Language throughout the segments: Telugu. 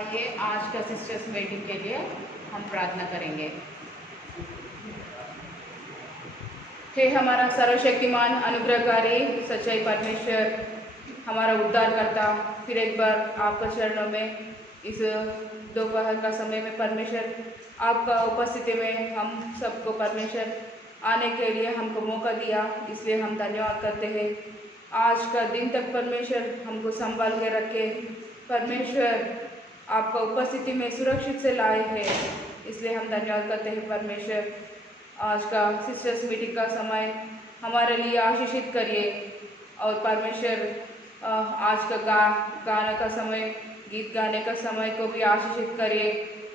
आइए आज का सिस्टर्स मीटिंग के लिए हम प्रार्थना करेंगे। हे हमारा सर्वशक्तिमान अनुग्रहकारी सच्चाई परमेश्वर, हमारा उद्धार करता, फिर एक बार आपका चरणों में इस दोपहर का समय में परमेश्वर आपका उपस्थिति में हम सबको परमेश्वर आने के लिए हमको मौका दिया, इसलिए हम धन्यवाद करते हैं। आज का दिन तक परमेश्वर हमको संभाल के रखे, परमेश्वर आपका उपस्थिति में सुरक्षित से लाए हैं, इसलिए हम धन्यवाद करते हैं परमेश्वर। आज का सिस्टर्स मीटिंग का समय हमारे लिए आशीषित करिए और परमेश्वर आज का गाना का समय, गीत गाने का समय को भी आशीषित करिए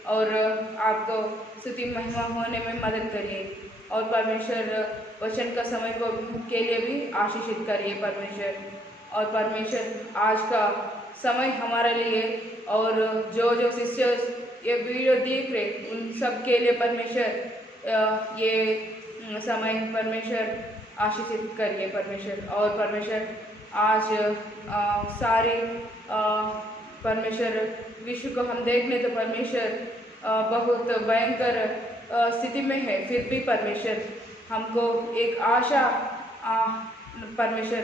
और आपको स्तुति महिमा होने में मदद करिए और परमेश्वर वचन का समय को के लिए भी आशीषित करिए परमेश्वर। और परमेश्वर आज का समय हमारे लिए और जो सिस्टर्स ये वीडियो देख रहे उन सब के लिए परमेश्वर ये समय परमेश्वर आशीषित करिए परमेश्वर। और परमेश्वर आज सारे परमेश्वर विश्व को हम देख लें तो परमेश्वर बहुत भयंकर स्थिति में है, फिर भी परमेश्वर हमको एक आशा परमेश्वर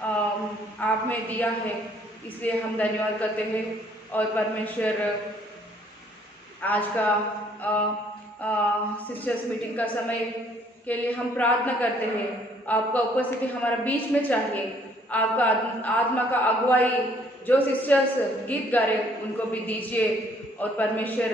आप में दिया है, इसलिए हम धन्यवाद करते हैं। और परमेश्वर आज का सिस्टर्स मीटिंग का समय के लिए हम प्रार्थना करते हैं, आपका उपस्थिति हमारा बीच में चाहिए, आपका आत्मा का अगुवाई जो सिस्टर्स गीत गा रहे उनको भी दीजिए। और परमेश्वर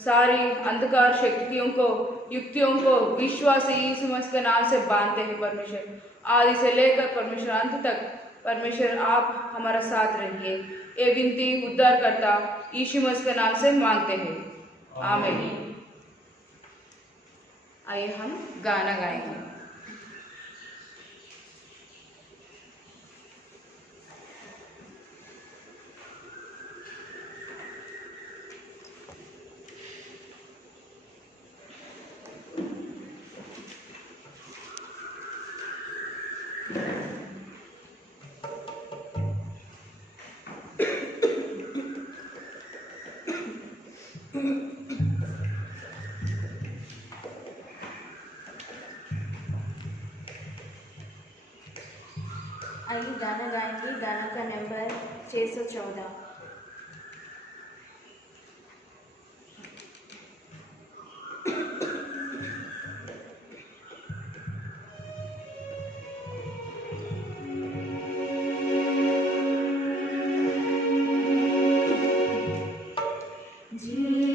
सारी अंधकार शक्तियों को, युक्तियों को विश्वास यीशु मसीह के नाम से बांधते हैं परमेश्वर, आदि से लेकर परमेश्वर अंत तक परमेश्वर आप हमारा साथ रहिए। ये विनती उद्धार करता यीशु मसीह के नाम से मांगते हैं, आमीन। आइए हम गाना गाएंगे। आइए गाना गाएंगे। गाना का नंबर 614। Yeah.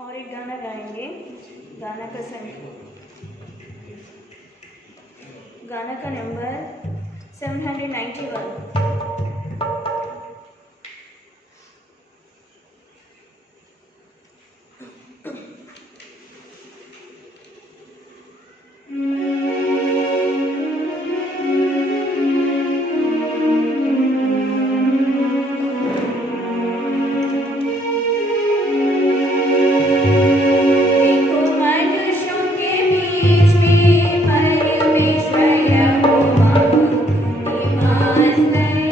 और एक गाना गाएंगे। गाना का नंबर 791। Namaste.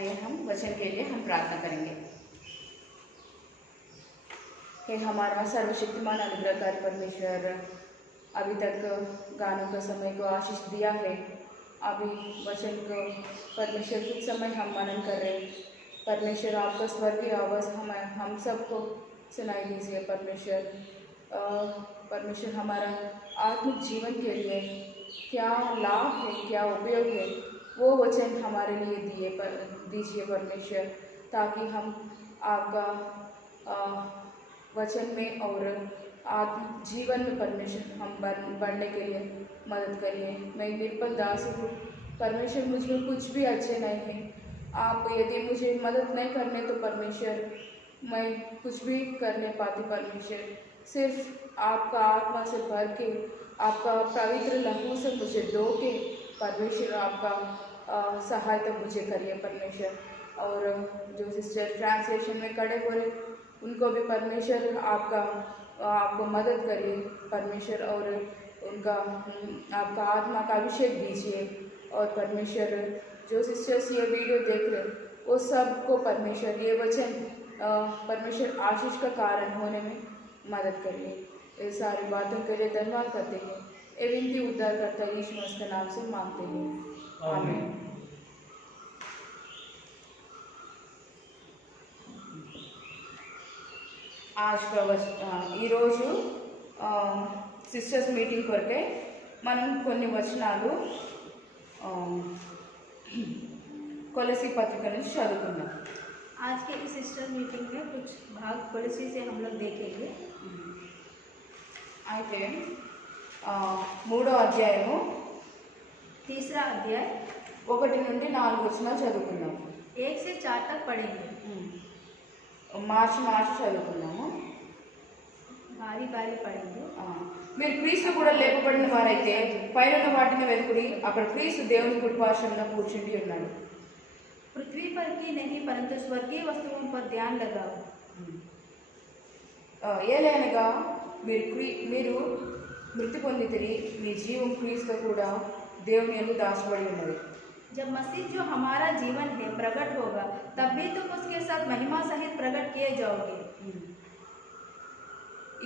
आइए हम वचन के लिए हम प्रार्थना करेंगे। हे हमारा सर्वशक्तिमान अनुग्रहकारी परमेश्वर, अभी तक गानों का समय को आशीष दिया है। अभी वचन को परमेश्वर कुछ समय हम मनन कर रहे हैं। परमेश्वर आपका स्वर्गीय आवाज़ हम सबको सुनाई दीजिए। परमेश्वर हमारा आत्मिक जीवन के लिए क्या लाभ है, क्या उपयोग है, वो वचन हमारे लिए दीजिए परमेश्वर, ताकि हम आपका वचन में और आत्मिक जीवन में परमेश्वर हम बढ़ने के लिए मदद करिए। मैं निर्बल दास हूँ परमेश्वर, मुझ में कुछ भी अच्छे नहीं है। आप यदि मुझे मदद नहीं करने तो परमेश्वर मैं कुछ भी कर नहीं पाती। परमेश्वर सिर्फ आपका आत्मा से भर के, आपका पवित्र लहू से मुझे धो के परमेश्वर आपका सहायता मुझे करिए परमेश्वर। और जो सिस्टर ट्रांसलेशन में खड़े हो रहे उनको भी परमेश्वर आपको मदद करिए परमेश्वर, और उनका आपका आत्मा का अभिषेक दीजिए। और परमेश्वर जो सिस्टर्स ये वीडियो देख रहे वो सबको परमेश्वर ये वचन परमेश्वर आशीष का कारण होने में मदद करिए। ये सारी बातों के लिए धन्यवाद करते हैं। ये विनती उद्धार करता यीशु मसीह के नाम से मांगते हैं, आमीन। आज ఈరోజు సిస్టర్స్ మీటింగ్ కొరకే మనం కొన్ని వచనాలు కొలసీ పత్రిక నుంచి చదువుకుందాం। आज के इस सिस्टर मीटिंग में कुछ भाग पॉलिसी से हम लोग देखेंगे। అయితే 3వ అధ్యాయము 3रा अध्याय 1 నుండి 4 వచనాలు చదువుకుందాం। 1 से 4 तक पढ़ेंगे। మార్చి చదువుకున్నాము, बारी बारी पढ़ेंगे। మీరు క్రీస్తు కూడా లేపబడిన వారైతే పైన వాటిని వెతుకుడి, అక్కడ క్రీస్తు దేవుని కుడిపార్శ్వమున కూర్చుండి ఉన్నాడు। पृथ्वी पर की नहीं परंतु स्वर्गीय वस्तुओं पर ध्यान लगाओ। ఏలైనగా మీరు మృతి పొందితిరి, మీ జీవం క్రీస్తు కూడా దేవుని యందు దాచబడి ఉన్నది। जब मसीह जो हमारा जीवन है प्रकट होगा, तब भी तुम उसके साथ महिमा सहित प्रकट किए जाओगे।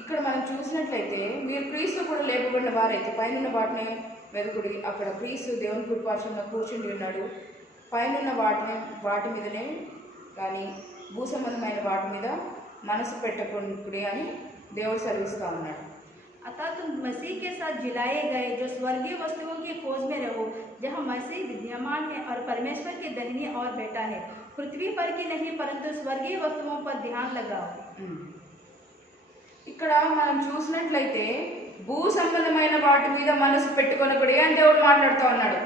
ఇక్కడ మనం చూసినట్లయితే మీరు క్రీస్తు కూడా లేపబడిన వారైతే పైన వాటిని వెతుకుడి, అక్కడ క్రీస్తు దేవుని కుడిపార్శ్వమున కూర్చుండి ఉన్నాడు। పైన వాటి మీదనే కానీ భూ సంబంధమైన వాటి మీద మనసు పెట్టకుండి అని దేవుడు సెలవిస్తూ ఉన్నాడు। अतः तुम मसीह के साथ जिलाए गए जो स्वर्गीय वस्तुओं की खोज में रहो, जहाँ मसीह विद्यमान है और परमेश्वर की दाहिनी ओर बैठा है। पृथ्वी पर की नहीं परंतु स्वर्गीय वस्तुओं पर ध्यान लगाओ। ఇక్కడ మనం చూసినట్లయితే భూ సంబంధమైన వాటి మీద మనసు పెట్టుకొనకూడదు అని దేవుడు మాట్లాడుతూ ఉన్నాడు।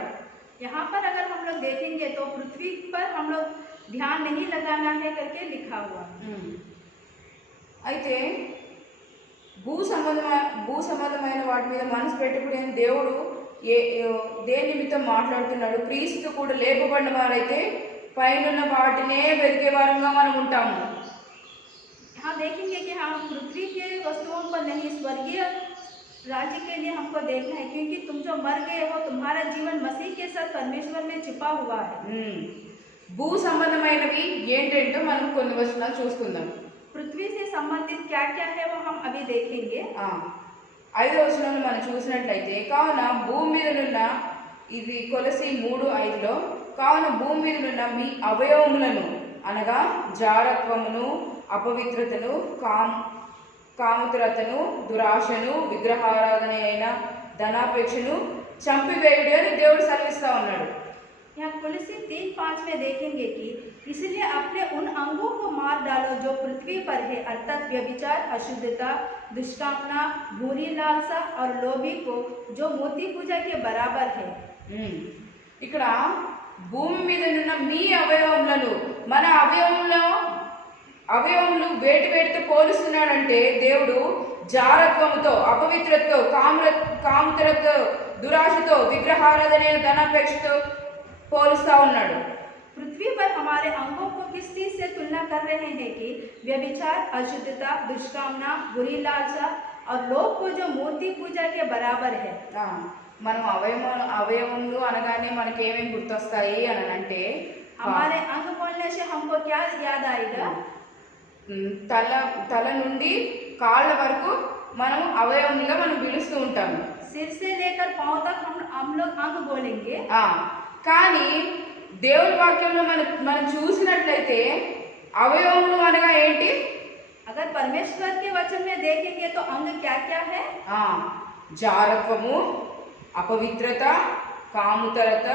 यहाँ पर अगर हम लोग देखेंगे तो पृथ्वी पर हम लोग ध्यान नहीं लगाना है करके लिखा हुआ। అయితే భూ సంబంధమైన వాటి మీద మనసు పెట్టుకునే దేవుడు దేని నిమిత్తం మాట్లాడుతున్నాడు? క్రీస్తు కూడా లేపబడిన వారైతే పైన వాటినే వెతికే వారంగా మనం ఉంటాము। यहाँ देखेंगे कि हम पृथ्वी के वस्तुओं पर नहीं स्वर्गीय राज्य के लिए हमको देखना है, क्योंकि तुम जो मर गए हो तुम्हारा जीवन मसीह के साथ परमेश्वर में छिपा हुआ है। భూ సంబంధమైనవి ఏంటంటే మనం కొన్ని వచనాలు చూసుకుందాం। पृथ्वी से संबंधित क्या क्या है वो हम अभी देखेंगे। 5వ వచనంలో మనం చూసినట్లయితే కావున భూమి మీదనున్న, ఇది కొలసీ 3:5లో, కావున భూమి మీదనున్న మీ అవయవములను అనగా జారత్వమును, అపవిత్రతను, కాముతరతను, దురాశను, విగ్రహారాధన అయిన ధనాపేక్షను చంపివేయుడి అని దేవుడు సెలవిస్తూ ఉన్నాడు। यहाँ कुलसी 3:5 में देखेंगे कि इसलिए अपने उन अंगों को मार डालो जो पृथ्वी पर है, अर्थात व्यभिचार, अशुद्धता, दुष्कामना, बुरी लालसा और लोभी को जो मूर्ति पूजा के बराबर है। ఇక్కడ భూమి మీద ఉన్న మీ అవయవములను, మన అవయవములు వేటితో పోలుస్తున్నాడంటే దేవుడు జారత్వముతో, అపవిత్రతతో, కాముతరతో, దురాశతో, విగ్రహారాధన ధనాపేక్షతో పోలుస్తా ఉన్నాడు। पृथ्वी पर हमारे अंगों को किस चीज से तुलना कर रहे हैं कि व्यभिचार, अशुद्धता, दुष्कामना, बुरी लालसा और लोभ को जो मूर्ति पूजा के बराबर है। మనం అవయవములు అనగానే మనకి ఏమేమి గుర్తొస్తాయి అని అంటే हमारे अंग बोलने से हमको क्या याद आएगा? తల నుండి కాళ్ళ వరకు మనం అవయవంగా మనం పిలుస్తూ ఉంటాము. सिर से लेकर पांव तक हम लोग अंग बोलेंगे. కానీ దేవుని వాక్యంలో మనం చూసినట్లయితే అవయవములు అనగా ఏంటి? अगर परमेश्वर के वचन में देखेंगे तो अंग क्या क्या है? జారత్వము, అపవిత్రత, కాముతరత,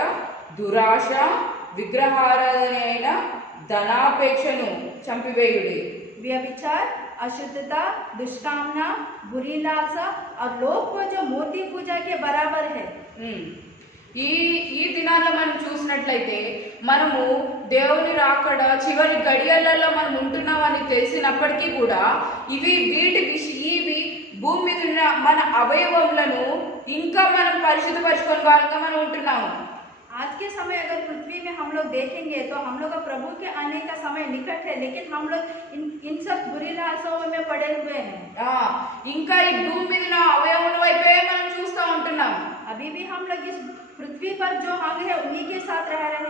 దురాశ, విగ్రహారాధన అయిన ధనాపేక్షను చంపివేయుడి. व्यभिचार, अशुद्धता, दुष्कामना, बुरी लालसा और लोभ को जो मूर्ति पूजा के बराबर है. ఈ దినాల్లో మనం చూసినట్లయితే మనము దేవుని రాకడ చివరి గడియలలో మనం ఉంటున్నామని తెలిసినప్పటికీ కూడా ఇవి భూమి మీద ఉన్న మన అవయవములను ఇంకా మనం పరిశుద్ధపరచుకునే వారంగా మనం ఉంటున్నాము. आज के समय अगर पृथ्वी में हम लोग देखेंगे तो हम लोग का प्रभु के आने का समय निकट है, लेकिन हम लोग इन सब बुरी लालसाओं में पड़े हुए हैं. ఇంకా ఈ భూమి మీద ఉన్న అవయవముల వైపే మనం చూస్తూ ఉంటున్నాం. अभी भी हम लोग इस पृथ्वी पर जो अंग है उन्हीं के साथ रह रहे हैं.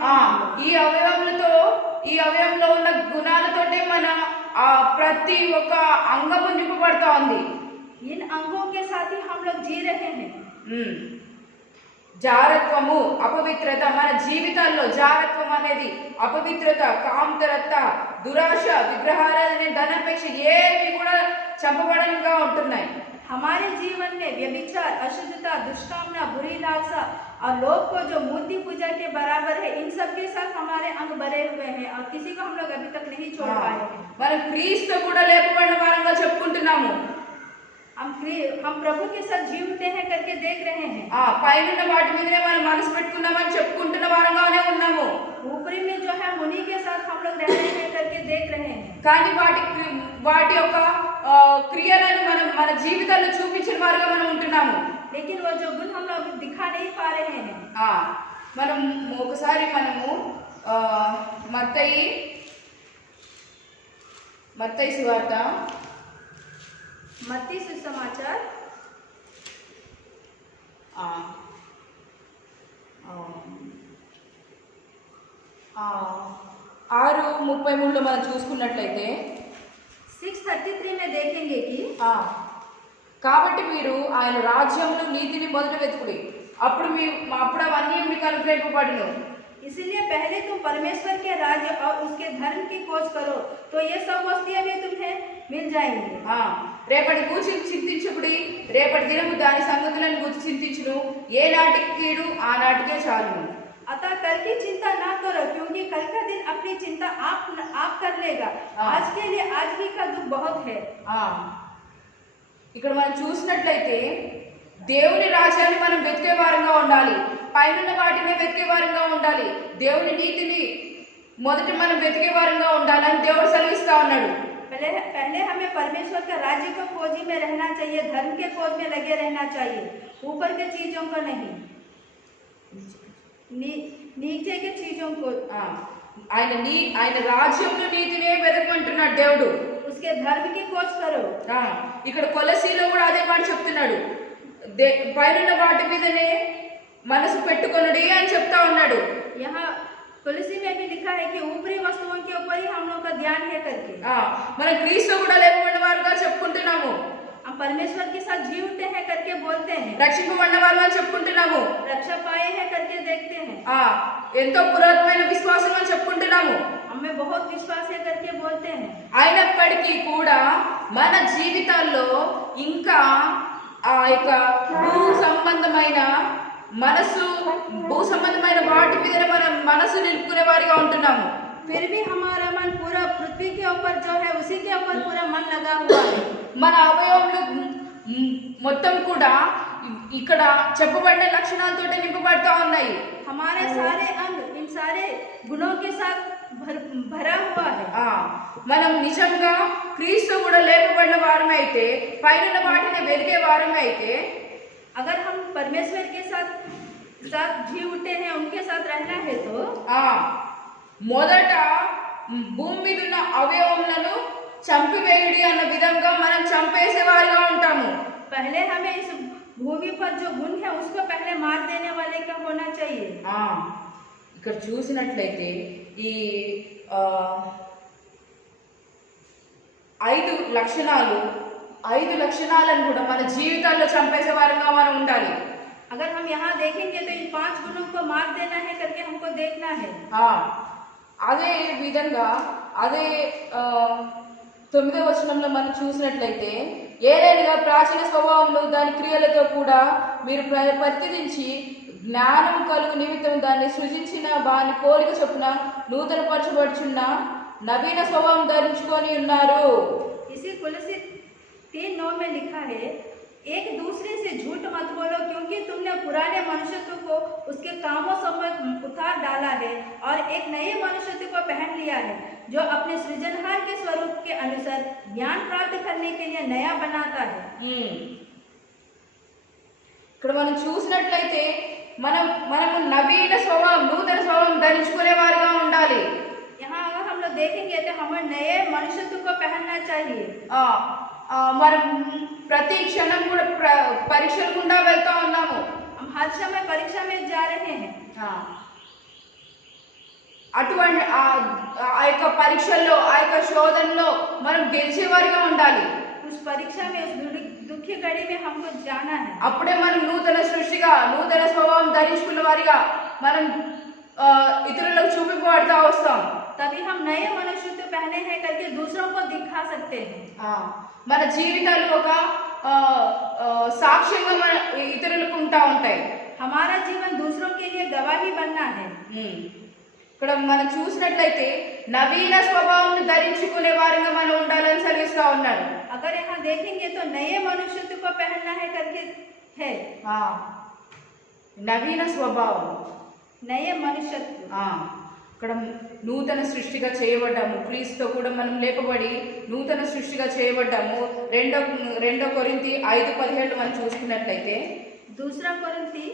ఈ అవయవంలో ఉన్న గుణాలతోటే మన ప్రతి ఒక్క అంగము నింపబడతా ఉంది. इन अंगों के साथ ही हम लोग जी रहे हैं. జారత్వము, అపవిత్రత, మన జీవితాల్లో జారత్వం అనేది అపవిత్రత, కామతరత, దురాశ, విగ్రహారాధన, ధనాపేక్ష ఏవి కూడా చంపబడంగా ఉంటున్నాయి. हमारे जीवन में व्यभिचार, अशुद्धता, दुष्कामना, बुरी लालसा और लोभ को जो मूर्ति पूजा के बराबर है, इन सब के साथ हमारे अंग भरे हुए हैं और किसी को हम लोग अभी तक नहीं छोड़ पाए हैं. మనం క్రీస్తు కూడా లేపబడిన వారంగా చెప్పుకుంటున్నాము. हम प्रभु के साथ जीवते हैं करके देख रहे हैं. పైన వాటి మీదనే మనం మనసు పెట్టుకున్నామని చెప్పుకుంటున్న వారంగానే ఉన్నాము. ऊपरी में जो है उन्हीं के साथ हम लोग रह रहे हैं करके देख रहे हैं. కానీ వాటి యొక్క క్రియలను మనం మన జీవితాల్లో చూపించిన వారుగా మనం ఉంటున్నాము. लेकिन वो जो गुण हम लोग दिखा नहीं पा रहे हैं. మనం ఒకసారి మత్తయి సువార్త, मत्ती सुसमाचार 6:33 మనం చూసుకున్నట్లయితే 6:33 में देखेंगे कि కాబట్టి మీరు ఆయన రాజ్యమును నీతిని మొదట వెతుకుడి, అప్పుడు అవన్నీ మీకు అనుగ్రహింపబడును. इसलिए पहले तुम परमेश्वर के राज्य और उसके धर्म की खोज करो तो ये सब वस्तुएं भी तुम्हें मिल जाएंगी. రేపటి గూర్చి చింతించుకుడి, రేపటి దినము దాని సంగతులను గూర్చి చింతించును, ఏ నాటికి కీడు ఆ నాటికే చాలును. अतः कल की चिंता ना करो, क्योंकि कल का दिन अपनी चिंता आप कर लेगा. आज के लिए आज ही का दुख बहुत है. ఇక్కడ మనం చూసినట్లయితే దేవుని రాజ్యాన్ని మనం వెతికే వారంగా ఉండాలి, పైన వాటిని వెతికే వారంగా ఉండాలి, దేవుని నీతిని మొదట మనం వెతికే వారంగా ఉండాలని దేవుడు సెలవిస్తా ఉన్నాడు. पहले हमें परमेश्वर का राज्य को खोजी में रहना चाहिए, धर्म के खोज में लगे रहना चाहिए, ऊपर के चीजों को नहीं, नीचे के चीजों को. ఆయన రాజ్యంలో నీతినే వెతకమంటున్నాడు దేవుడు. उसके धर्म की खोज करो. ఇక్కడ కొలసీలో కూడా అదే మాట చెప్తున్నాడు, పైన వాటి మీదనే మనసు పెట్టుకొనుడి అని చెప్తా ఉన్నాడు. यहाँ तुलसी में भी लिखा है कि ऊपरी वस्तुओं के ऊपर ही हम लोग का ध्यान है करके. మన క్రీస్తు కూడా లేపబడిన వారుగా చెప్పుకుంటున్నాము, हम परमेश्वर के साथ जीवते हैं करके बोलते हैं, రక్షింపబడిన వారు అని చెప్పుకుంటున్నాము, रक्षा पाए हैं करके देखते हैं, ఎంతో పురాతనమైన విశ్వాసం అని చెప్పుకుంటున్నాము, हमें बहुत विश्वास है करके बोलते हैं. అయినప్పటికీ కూడా మన జీవితాల్లో ఇంకా ఆ యొక్క భూ సంబంధమైన వాటి మీద మనం మనసు నిలుపుకునే వారిగా ఉంటున్నాము. फिर भी हमारा मन पूरा पृथ्वी के ऊपर जो है उसी के ऊपर पूरा मन लगा हुआ है. మన అవయవములు మొత్తం కూడా ఇక్కడ చెప్పబడిన లక్షణాలతోటి నింపబడతా ఉన్నాయి. हमारे सारे अंग इन सारे गुणों के साथ भरा हुआ है. మనం నిజంగా క్రీస్తు కూడా లేపబడిన వారమే అయితే, పైన వాటిని వెలిగే వారమే అయితే, अगर हम परमेश्वर के साथ जी उठे हैं, उनके साथ रहना है तो మొదట భూమి మీద ఉన్న అవయవములను చంపివేయుడి అన్న విధంగా మనం చంపేసేవారిగా ఉంటాము. पहले हमें इस भूमि पर जो गुण है उसको पहले मार देने वाले का होना चाहिए. ఇక్కడ చూసినట్లయితే ఈ 5 లక్షణాలను కూడా మన జీవితాల్లో చంపేసే వారంగా మనం ఉండాలి. अगर हम यहाँ देखेंगे तो इन 5 गुणों को मार देना है करके हमको देखना है. అదే విధంగా అదే 9వ వచనంలో మనం చూసినట్లయితే ఏదైనా ప్రాచీన స్వభావంలో దాని క్రియలతో కూడా మీరు పరిత్యజించి జ్ఞానం కలుగు నిమిత్తం దాన్ని సృజించిన వాని పోలిక చొప్పున నూతన పరచబడుచున్న నవీన స్వభావం ధరించుకొని ఉన్నారు. इसी कुलसी 3:9 में लिखा है, एक दूसरे से झूठ मत बोलो क्योंकि तुमने पुराने मनुष्यत्व को उसके कामों समेत उतार डाला है और एक नए मनुष्यत्व को पहन लिया है जो अपने सृजनहार के स्वरूप के अनुसार ज्ञान प्राप्त करने के लिए नया बनाता है. ఇక్కడ మనం చూసినట్లయితే మనము నవీన స్వభావం నూతన స్వభావం ధరించుకునే వారిగా ఉండాలి. यहाँ अगर हम लोग देखेंगे तो हमें नए मनुष्यत्व को पहनना चाहिए. మనం ప్రతి క్షణం కూడా పరీక్షలు గుండా వెళ్తా ఉన్నాము. हम हर समय परीक्षा में जा रहे हैं. అటువంటి ఆ యొక్క పరీక్షల్లో ఆ యొక్క శోధనలో మనం గెలిచేవారిగా ఉండాలి. उस परीक्षा में उस दुखी घड़ी में हमको जाना है. అప్పుడే మనం నూతన సృష్టిగా నూతన స్వభావం ధరించుకున్న వారిగా మనం ఇతరులకు చూపించబడతా వస్తాం. तभी हम नए मनुष्यत्व पहने हैं करके दूसरों को दिखा सकते हैं. మన జీవితాలు ఒక సాక్ష్యంగా మన ఇతరులకు ఉంటా ఉంటాయి. हमारा जीवन दूसरों के लिए गवाही बनना है. ఇక్కడ మనం చూసినట్లయితే నవీన స్వభావం ధరించుకునే వారిగా మనం ఉండాలని సెలవిస్తా ఉన్నాడు. अगर यहाँ देखेंगे तो नए मनुष्यत्व को पहनना है करके है. నవీన స్వభావం నయ మనుష్యత్వ. ఇక్కడ నూతన సృష్టిగా చేయబడ్డాము. క్రీస్తుతో కూడా మనం లేపబడి నూతన సృష్టిగా చేయబడ్డాము. 2 కొరింథీ 5:17 మనం చూసుకున్నట్లయితే 2 కొరింథీ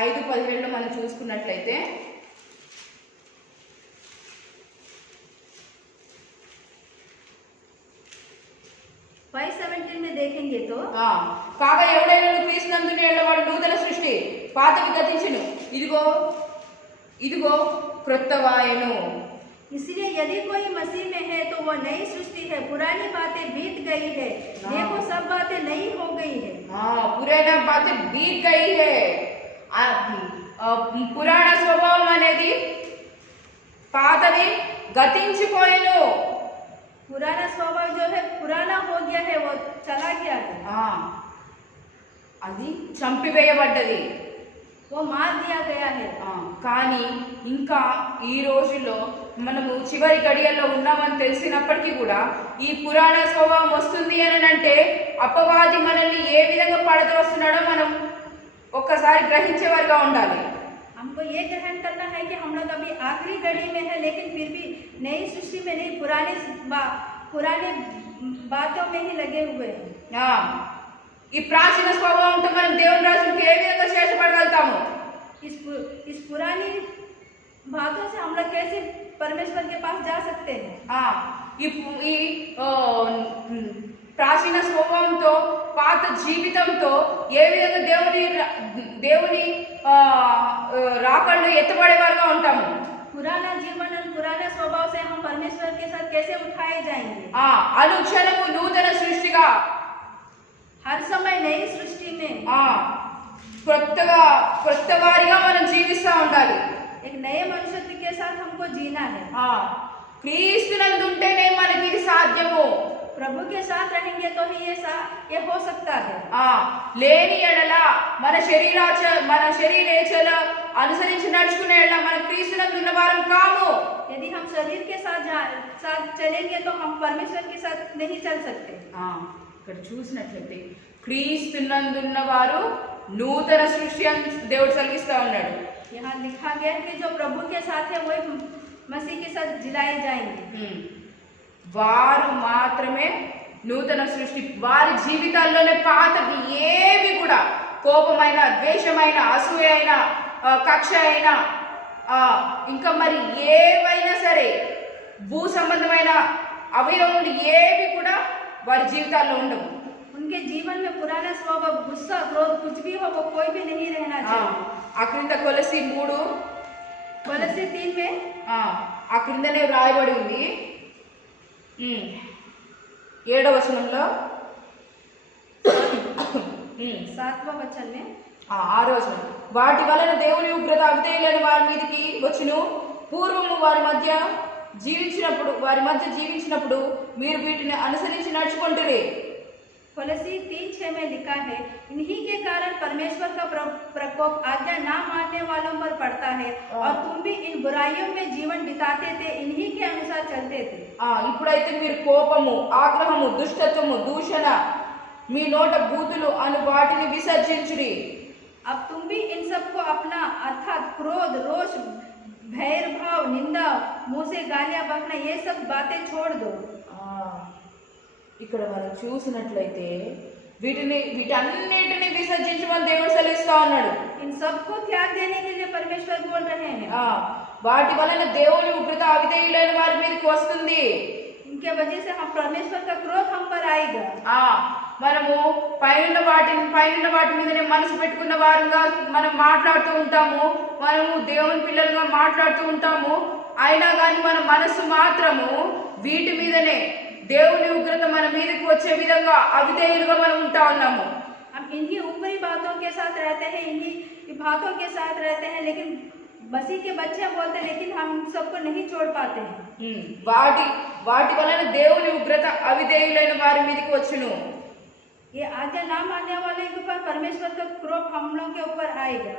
5:17 మనం చూసుకున్నట్లయితే 5:17 में देखेंगे तो కాగా ఎవడైనా క్రీస్తునందున ఎడవాడు నూతన సృష్టి, పాతవి గతించును, ఇదిగో క్రొత్తవాయెను. इसलिए यदि कोई मसीह में है तो वो नई सृष्टि है, पुरानी बातें बीत गई है, देखो सब बातें नई हो गई है. पुराना बातें बीत गई है. పురాణ స్వభావం అనేది పాతది గతించిపోయెను. पुराना स्वभाव जो है पुराना हो गया है, वो चला गया है. అది చంపివేయబడ్డది, वो मार दिया गया है. కానీ ఇంకా ఈ రోజుల్లో మనము చివరి గడియల్లో ఉన్నామని తెలిసినప్పటికీ కూడా ఈ పురాణ స్వభావం వస్తుంది అని అంటే అపవాది మనల్ని ఏ విధంగా పడదోస్తున్నాడో మనం ఒక్కసారి గ్రహించేవారుగా ఉండాలి. हमको ये ग्रहण करना है कि हम लोग अभी आखिरी घड़ी में है, लेकिन फिर भी नई सृष्टि में नहीं, पुराने बातों में ही लगे हुए हैं. ఈ ప్రాచీన స్వభావంతో మనం దేవుని రాజ్యానికి ఏ విధంగా చేర్చబడగలుగుతాము? इस पुरानी बातों से हम लोग कैसे परमेश्वर के पास जा सकते हैं? ఈ ప్రాచీన స్వభావంతో పాత జీవితంతో ఏ విధంగా దేవుని రాకళ్ళు ఎత్తబడేవారుగా ఉంటాము? पुराना जीवन और पुराना स्वभाव से हम परमेश्वर के साथ कैसे उठाए जाएंगे? అనుక్షణము నూతన సృష్టిగా, हर समय नई सृष्टि में కొత్త వారిగా మనం జీవిస్తూ ఉండాలి. एक नए मनुष्यत्व के साथ हमको जीना है. క్రీస్తునందు ఉంటేనే మనకి ఇది సాధ్యము. प्रभु के साथ रहेंगे तो ही ये हो सकता है. లేని ఎడల మన శరీరేచ్ఛల అనుసరించి నడుచుకునే ఎడల మన క్రీస్తునందు ఉన్న వారం కాము. यदि हम शरीर के साथ चलेंगे तो हम परमेश्वर के साथ नहीं चल सकते. ఇక్కడ చూసినట్లయితే క్రీస్తునందున్న వారు నూతన సృష్టి అని దేవుడు సెలవిస్తా ఉన్నాడు. यहाँ लिखा गया है कि जो प्रभु के साथ है वही मसीह के साथ जिलाए जाएंगे. వారు మాత్రమే నూతన సృష్టి. వారి జీవితాల్లోనే పాతవి ఏవి కూడా కోపమైన, ద్వేషమైన, అసూయ అయినా, కక్ష అయినా, ఇంకా మరి ఏవైనా సరే భూ సంబంధమైన అవయవములు ఏవి కూడా వారి జీవితాల్లో ఉండవు. उनके जीवन में पुराना स्वभाव, गुस्सा, क्रोध कुछ भी हो वो कोई भी नहीं रहना चाहिए। ఆ క్రింద కొలసి 3 कोलोसी 3 में ఆ క్రిందనే వ్రాయబడి ఉంది 7వ వచనంలో 7वां वचन में 6వ వచనం వాటి వలన దేవుని ఉగ్రత అవిధేయులైన వారి మీదకి వచ్చును పూర్వము వారి మధ్య జీవించినప్పుడు మీరు వీటిని అనుసరించి నడుచుకుంటురే। कोलोसी 3:6 में लिखा है, इन्हीं के कारण परमेश्वर का प्रकोप आज्ञा ना मानने वालों पर पड़ता है और तुम भी इन बुराइयों में जीवन बिताते थे, इन्हीं के अनुसार चलते थे। ఇప్పుడైతే మీరు కోపము, ఆగ్రహము, దుష్టత్వము, దూషణ, మీ నోట బూతులు అను వాటిని విసర్జించుడి। अब तुम भी इन सब को अपना अर्थात क्रोध, रोष, भैर भाव, निंदा, मुंह से गालियां बकना ये सब बातें छोड़ दो। ఇక్కడ మనం చూసినట్లయితే వీటన్నిటిని విసర్జించమని దేవుడు సెలవిస్తా ఉన్నాడు। इन सबको त्याग देने के लिए परमेश्वर बोल रहे हैं। వాటి వలన దేవుని ఉగ్రత అవిధేయులైన వారి మీదకి వస్తుంది। इनके वजह से हम परमेश्वर का क्रोध हम पर आएगा। మనము పైన వాటి మీదనే మనసు పెట్టుకున్న వారుగా మనం మాట్లాడుతూ ఉంటాము, మనము దేవుని పిల్లలుగా మాట్లాడుతూ ఉంటాము, అయినా కానీ మన మనసు మాత్రము వీటి మీదనే దేవుని ఉగ్రత మన మీదకి వచ్చే విధంగా అవిధేయులుగా మనం ఉంటా ఉన్నాము। हम इन्हीं ऊपरी बातों के साथ रहते हैं, इन्हीं बातों के साथ रहते हैं, लेकिन मसीह के बच्चे बोलते हैं लेकिन हम सबको नहीं छोड़ पाते हैं। వాటి వలన దేవుని ఉగ్రత అవిధేయులైన వారి మీదకి వచ్చును। ये आज्ञा ना मानने वाले के ऊपर परमेश्वर का क्रोध हम लोग के ऊपर आएगा।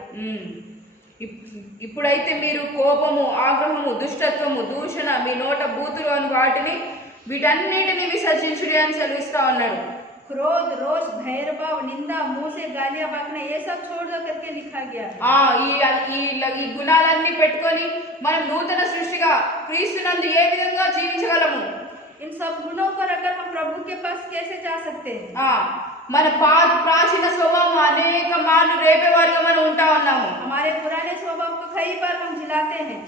ఇప్పుడైతే మీరు కోపము, ఆగ్రహము, దుష్టత్వము, దూషణ, మీ నోట బూతులు అని వీటన్నిటిని విసర్జించుడి అని సెలవిస్తా ఉన్నాడు। क्रोध, रोष, भैरभाव, निंदा, मुंह से गालियां बकना ये सब छोड़ दो करके लिखा गया। ఈ గుణాలన్నీ పెట్టుకొని మనం నూతన సృష్టిగా క్రీస్తునందు ఏ విధంగా జీవించగలము? इन सब गुणों को रखकर हम प्रभु के पास कैसे जा सकते हैं? మన ప్రాచీన స్వభావం అనేక మార్లు రేపేవారుగా మనం ఉంటా ఉన్నాము। हमारे पुराने स्वभाव को कई बार हम जिलाते हैं।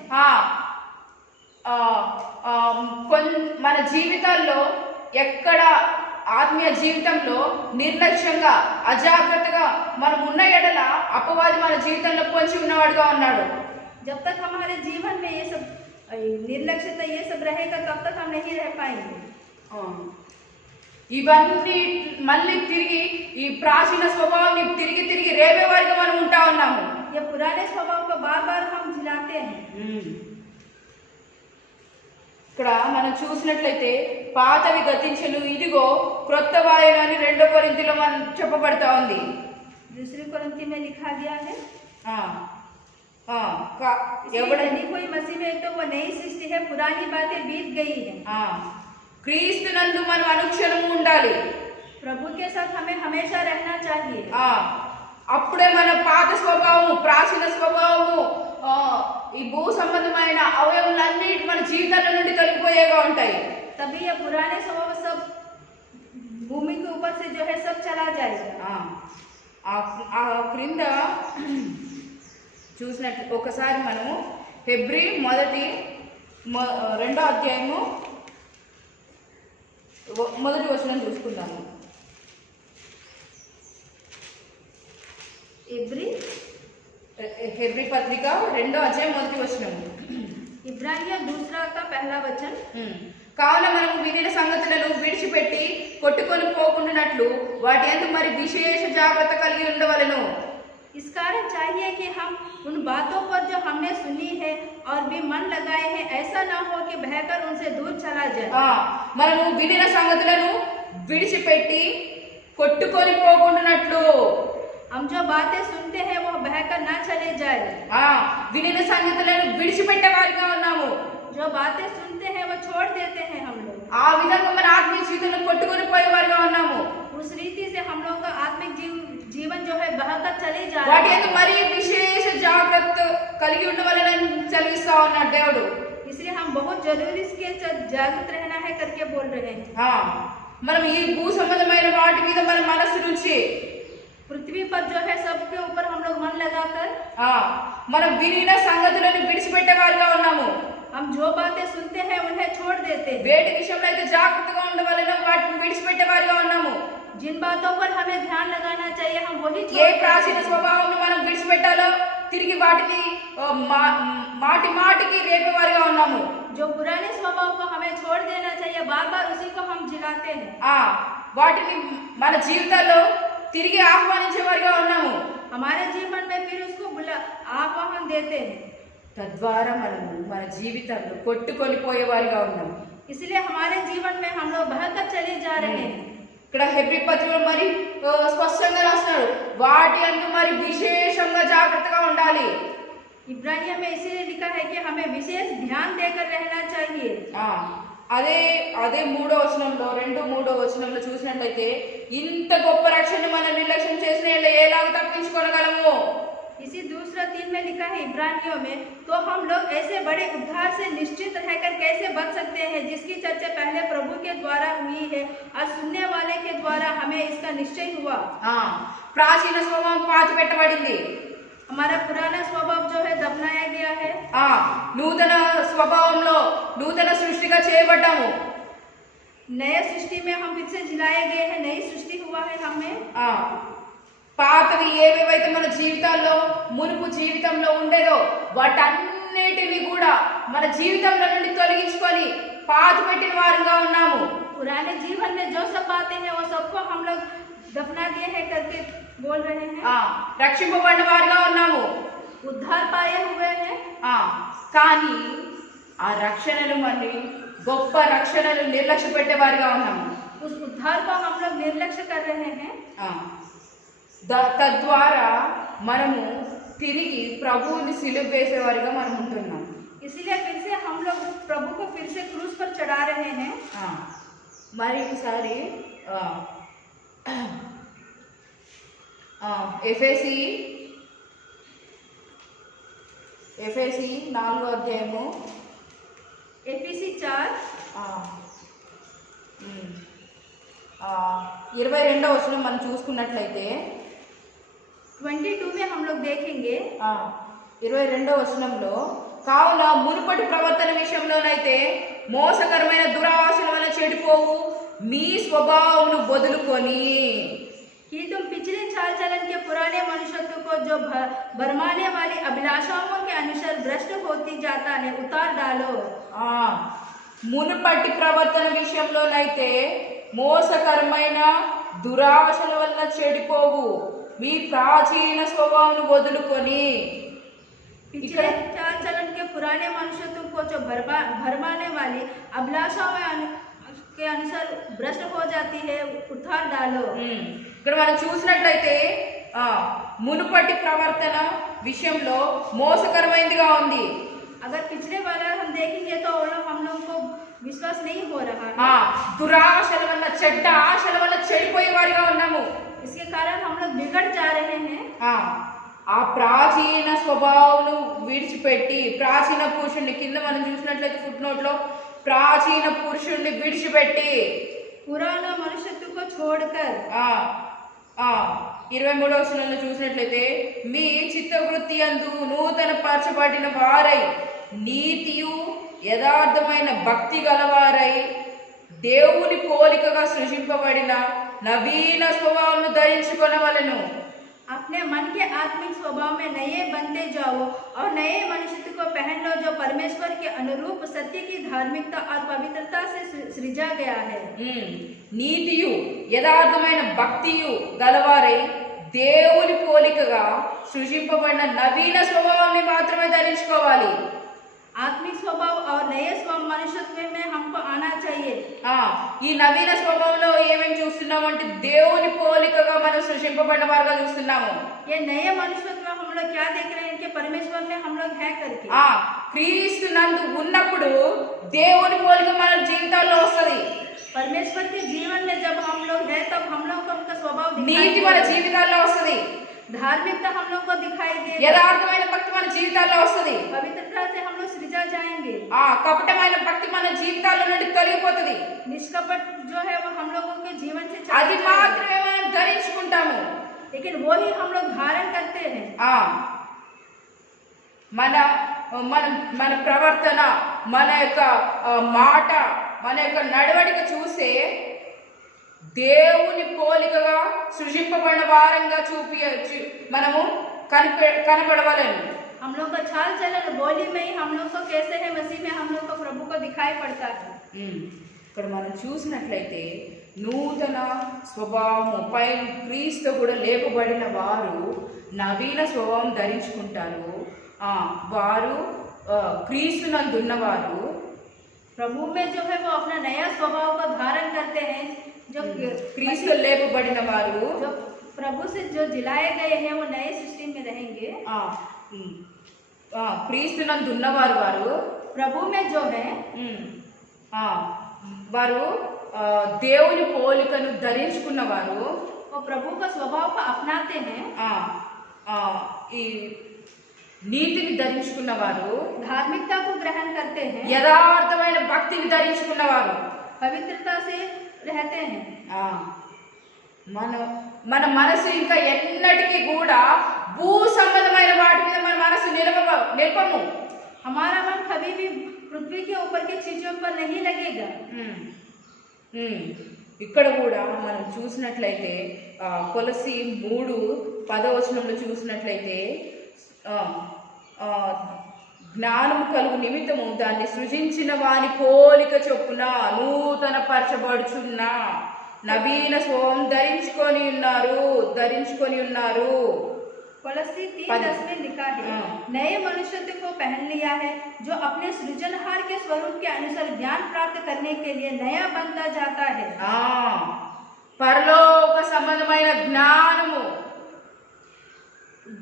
మన జీవితాల్లో ఎక్కడ ఆత్మీయ జీవితంలో నిర్లక్ష్యంగా, అజాగ్రత్తగా మనం ఉన్న ఎడల అపవాది మన జీవితంలో పొంచి ఉన్నవాడుగా ఉన్నాడు। जब तक हमारे जीवन में ये सब निर्लक्ष्यता ये सब रहेगा तब तक हम नहीं रह पाएंगे। ఇవన్నీ మళ్ళీ తిరిగి ఈ ప్రాచీన స్వభావాన్ని తిరిగి రేపేవారిగా మనం ఉంటా ఉన్నాము। ये पुराने स्वभाव को बार-बार हम जिलाते हैं। ఇక్కడ మనం చూసినట్లయితే పాతవి గతించెను, ఇదిగో క్రొత్తవాయెను అని 2 కొరింథీలో మనం చెప్పబడతా ఉంది। दूसरी कोरिन्थी में लिखा गया है यदि कोई मसीह में तो वो नई सृष्टि है, पुरानी बातें बीत गई है। క్రీస్తునందు మనం అనుక్షణము ఉండాలి। प्रभु के साथ हमें हमेशा रहना चाहिए। అప్పుడే మన పాత స్వభావము, ప్రాచీన స్వభావము, ఈ భూ సంబంధమైన అవయవాలన్నీ మన జీవితాల నుండి తొలగిపోయేగా ఉంటాయి। तभी ये पुराने स्वभाव सब भूमि के ऊपर से जो है सब चला जाएगा। క్రింద చూసినట్లు ఒకసారి మనము హెబ్రీ 2వ అధ్యాయము 1వ వచనం చూసుకుందాము। హెబ్రీ పత్రిక 2వ అధ్యాయం 1వ వచనం। ఇబ్రానియా 2 का पहला वचन। కావున మనము వినిన సంగతులను విడిచిపెట్టి కొట్టుకొని పోకుండానట్లు వాటి యందు మరి విశేష జాగ్రత్త కలిగి ఉండవలెను। इस कारण चाहिए कि हम उन बातों पर जो हमने सुनी है और भी मन लगाए हैं ऐसा ना हो कि बहकर उनसे दूर चला जाए। మనము వినిన సంగతులను విడిచిపెట్టి కొట్టుకొని పోకుండానట్లు हम जो बातें सुनते हैं वो बहकर ना चले जाए। వినిన సంగతులను విడిచిపెట్టే వారిగా ఉన్నాము। जो बातें सुनते हैं वो छोड़ देते हैं हम लोग। ఆ విధంగా మన ఆత్మీయ జీవితంలో కొట్టుకొని పోయే వారిగా ఉన్నాము। उस रीति से हम लोग का आत्मिक जीवन जो है बहकर चले जा रहा है। వాటి యందు మరి విశేష జాగ్రత్త కలిగి ఉండవలెనని సెలవిస్తా ఉన్నాడు దేవుడు। इसलिए हम बहुत जरूरी इसके जागरूक रहना है करके बोल रहे हैं। మనం ఈ భూ సంబంధమైన వాటి మీద మన మనసు నుంచి पृथ्वी पर जो है सबके ऊपर हम लोग मन लगाकर మనం వినిన సంగతులను విడిచిపెట్టే వారిగా ఉన్నాము। हम जो बातें सुनते हैं उन्हें छोड़ देते हैं। వేటి విషయంలో అయితే జాగ్రత్తగా ఉండవలెనో వాటిని విడిచిపెట్టే వారిగా ఉన్నాము। जिन बातों पर हमें ध्यान लगाना चाहिए हम वही ఏ छोड़ देते ప్రాచీన हैं। స్వభావం మనం విడిచిపెట్టాలో తిరిగి వాటిని మాటి మాటికి రేపేవారిగా ఉన్నాము. जो पुराने स्वभाव को हमें छोड़ देना चाहिए, बार बार उसी को हम जिलाते हैं। ఆ వాటిని మన జీవితాల్లో తిరిగి ఆహ్వానించేవారిగా ఉన్నాము. हमारे जीवन में फिर उसको आह्वान देते हैं, తద్వారా మనము మన జీవితాల్లో కొట్టుకొనిపోయేవారిగా ఉన్నాము. इसलिए हमारे जीवन में हम लोग बहकर चले जा रहे हैं। ఇక్కడ హెబ్రీ పత్రికలో మరి స్పష్టంగా రాస్తున్నాడు, వాటి అందు మరి విశేషంగా జాగ్రత్తగా ఉండాలి. इब्रानियों में इसीलिए लिखा है कि हमें विशेष ध्यान देकर रहना चाहिए। అదే అదే 3వ వచనంలో 2-3వ వచనంలో చూసినట్లయితే ఇంత గొప్ప రక్షణ మనం నిర్లక్ష్యం చేసిన ఎలాగ తప్పించుకోగలము. इसी 2:3 में लिखा है इब्रानियों में, तो हम लोग ऐसे बड़े उद्धार से निश्चित रहकर कैसे बच सकते हैं जिसकी चर्चा पहले प्रभु के द्वारा हुई है और सुनने वाले के द्वारा हमें इसका निश्चय हुआ। ప్రాచీన స్వభావం పాతి పెట్టబడింది. हमारा पुराना स्वभाव जो है दफनाया गया है। నూతన స్వభావంలో నూతన సృష్టిగా చేయబడ్డాము. नए सृष्टि में हम फिर से जिलाए गए हैं, नई सृष्टि हुआ है हमें। పాతవి ఏవేవైతే మన జీవితాల్లో మునుపు జీవితంలో ఉండేదో వాటన్నిటిని కూడా మన జీవితంలో నుండి తొలగించుకొని పాతి పెట్టిన వారుగా ఉన్నాము. पुराने जीवन में जो सब बातें हैं वो सबको हम लोग दफना दिए हैं करके बोल रहे हैं। రక్షింపబడిన వారుగా ఉన్నాము, उद्धार पाए हुए हैं। కానీ ఆ రక్షణను మళ్ళీ గొప్ప రక్షణను నిర్లక్ష్య పెట్టేవారిగా ఉన్నాము. उस उद्धार को हम लोग निर्लक्ष्य कर रहे हैं। తద్వారా మనము తిరిగి ప్రభువుని సిలువ వేసేవారిగా మనం ఉంటున్నాం. इसीलिए फिर से हम लोग प्रभु को फिर से क्रूस पर चढ़ा रहे हैं। మరి ఒకసారి ఎఫెసీ 4వ అధ్యాయము एफएसी 4 22వ వచనం మనం చూసుకున్నట్లయితే 22 में हम लोग देखेंगे। 22వ వచనంలో, కావున మునుపటి ప్రవర్తన విషయంలోనైతే మోసకరమైన దురాశల వల్ల చెడిపోవు మీ స్వభావమును వదులుకొని, कि तुम पिछले चाल चलन के पुराने मनुष्यत्व को जो भरमाने वाली अभिलाषाओं के अनुसार भ्रष्ट होती जाता है उतार डालो। మునుపటి ప్రవర్తన విషయంలోనైతే మోసకరమైన దురాశల వల్ల చెడిపోవు మీ ప్రాచీన స్వభావమును వదులుకొని, पिछले चाल चलन के पुराने मनुष्यत्व को जो भरमाने वाली अभिलाषाओं के अनुसार भ्रष्ट हो जाती है उतार डालो। ఇక్కడ మనం చూసినట్లయితే మునుపటి ప్రవర్తన విషయంలో మోసకరమైనదిగా ఉంది. अगर पिछले वाला हम देखेंगे तो हम लोग को विश्वास नहीं हो रहा है। దురాశల వల్ల చెడ్డ ఆశల వల్ల చెడిపోయే వారిగా ఉన్నాము. इसके कारण हम लोग बिगड़ जा रहे हैं। ఆ ప్రాచీన స్వభావాలను విడిచిపెట్టి ప్రాచీన పురుషుడిని, కింద మనం చూసినట్లయితే ఫుట్ నోట్లో ప్రాచీన పురుషుడిని విడిచిపెట్టి पुराना मनुष्यत्व को छोड़कर 23వ వచనంలో చూసినట్లయితే మీ చిత్తవృత్తి యందు నూతన పరచబడిన వారై నీతియు యథార్థమైన భక్తి గలవారై దేవుని పోలికగా సృజింపబడిన నవీన స్వభావమును ధరించుకొనవలెను। अपने मन के आत्मिक स्वभाव में नए बनते जाओ और नए मनुष्य को पहन लो जो परमेश्वर के अनुरूप सत्य की धार्मिकता और पवित्रता से सृजा गया है। నీతియు యథార్థమైన భక్తియు గలవారై దేవుని పోలికగా సృజింపబడిన నవీన స్వభావాన్ని మాత్రమే ధరించుకోవాలి। आत्मिक स्वभाव और नए मनुष्यत्व में हमको आना चाहिए। ఈ నవీన స్వభావంలో ఏమేమి చూస్తున్నాము అంటే దేవుని పోలికగా మనం సృజింపబడిన వారుగా చూస్తున్నాము। ये नए मनुष्यत्व हम लोग क्या देख रहे हैं कि परमेश्वर में हम लोग है करके క్రీస్తు నందు ఉన్నప్పుడు దేవుని పోలిక మన జీవితాల్లో వస్తది। परमेश्वर के जीवन में जब हम लोग है तब हम लोग को उनका स्वभाव నీతి మన జీవితాల్లో వస్తది, धार्मिकता हम लोग को दिखाई देगी, యథార్థమైన భక్తి మన జీవితాల్లో వస్తది, पवित्रता से हम लोग सृजा जाएंगे। కపటమైన భక్తి మన జీవితాల్లో నుండి తొలగిపోతది। निष्कपट जो है वो हम लोगों के जीवन से అది మాత్రమే మనం ధరించుకుంటాము, लेकिन वो ही हम लोग धारण करते हैं। మన మన మన ప్రవర్తన, మన యొక్క మాట, మన యొక్క నడవడిక చూస్తే దేవుని పోలికగా సృజింపబడిన వారంగా మనము కనపడవాలని. हम लोग का चाल चलन बोली में ही हम लोग को कैसे है, मसीह में हम लोग को प्रभु को दिखाई पड़ता है। ఇక్కడ మనం చూసినట్లయితే నూతన స్వభావము పై క్రీస్తు కూడా లేపబడిన వారు నవీన స్వభావం ధరించుకుంటారు. వారు క్రీస్తునందున్నవారు प्रभु में जो है वो अपना नया स्वभाव को धारण करते हैं। जो क्रीस्तु लेपबडिन वारू जो प्रभु से जो जिलाए गए हैं वो नए सृष्टि में रहेंगे। क्रीस्तुనందున్నవారు వారు प्रभु में जो है వారు దేవుని పోలికను ధరించుకున్నవారు वो प्रभु का स्वभाव को अपनाते हैं। ఈ నీతిని ధరించుకున్నవారు धार्मिकता को ग्रहण करते हैं। యథార్థమైన భక్తిని ధరించుకున్నవారు पवित्रता से रहते हैं। మన మనసు ఇంకా ఎన్నటికీ కూడా భూ సంబంధమైన వాటి మీద మన మనసు నిలపము. हमारा मन कभी भी पृथ्वी के ऊपर की चीजों पर नहीं लगेगा। ఇక్కడ కూడా మనం చూసినట్లయితే కొలసి 3:10 చూసినట్లయితే జ్ఞానము కలుగు నిమిత్తము దాన్ని సృజించిన వాని పోలిక చొప్పున నూతన పరచబడుచున్న నవీన స్వభావం ధరించుకొని ఉన్నారు. कोलोसी 3:10 में लिखा है, नए मनुष्यत्व को पहन लिया है जो अपने सृजनहार के स्वरूप के अनुसार ज्ञान प्राप्त करने के लिए नया बनता जाता है। परलोक संबंधమైన జ్ఞానము,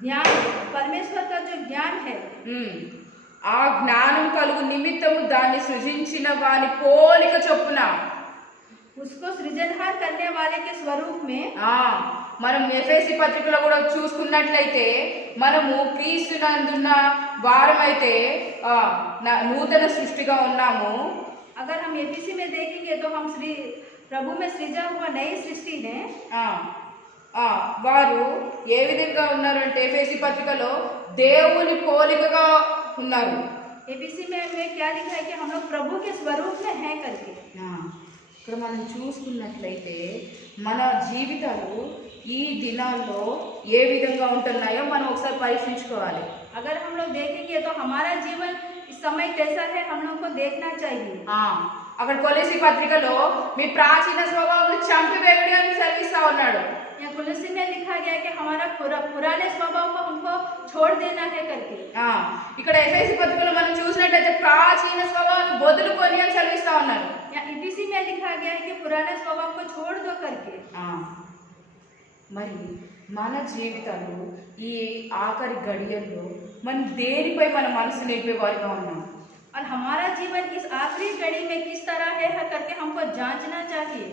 ज्ञान परमेश्वर का जो ज्ञान है ఆ జ్ఞానం కలుగు నిమిత్తము దాన్ని సృజించిన వాని పోలిక చొప్పున उसको सृजनहार करने वाले के स्वरूप में మనం ఎఫెసీ పత్రికలో కూడా చూసుకున్నట్లయితే మనము క్రీస్తునందున్న వారమైతే నూతన సృష్టిగా ఉన్నాము. अगर हम एफएसी में देखेंगे तो हम प्रभु में सृजा हुआ नई सृष्टि है। వారు ఏ విధంగా ఉన్నారు అంటే ఎఫెసీ పత్రికలో దేవుని పోలికగా ఉన్నారు. एफएसी में क्या लिखा है कि हम लोग प्रभु के स्वरूप में हैं करके। ఇక్కడ మనం చూసుకున్నట్లయితే మన జీవితాలు ఈ దినాల్లో ఏ విధంగా ఉంటున్నాయో మనం ఒకసారి పరీక్షించుకోవాలి. अगर हम लोग देखेंगे तो हमारा जीवन इस समय कैसा है हम लोग को देखना चाहिए। అక్కడ కొలసి పత్రికలో మీ ప్రాచీన స్వభావం చంపివేయడం అని సెలవిస్తా ఉన్నాడు. यहाँ कोलोसी में लिखा गया कि हमारा पुराने स्वभाव को हमको छोड़ देना है करके। ఇక్కడ ఎఫెసీ పత్రికలో మనం చూసినట్లయితే ప్రాచీన స్వభావాన్ని వదులుకొని అని సెలవిస్తా ఉన్నాడు. यहाँ एफएसी में लिखा गया है कि पुराने स्वभाव को छोड़ दो करके। మరి మన జీవితాలు ఈ ఆఖరి గడియల్లో మనం దేనిపై మన మనసు నిలిపేవారిగా ఉన్నాం. और हमारा जीवन इस आखिरी घड़ी में किस तरह है करके हमको जांचना चाहिए।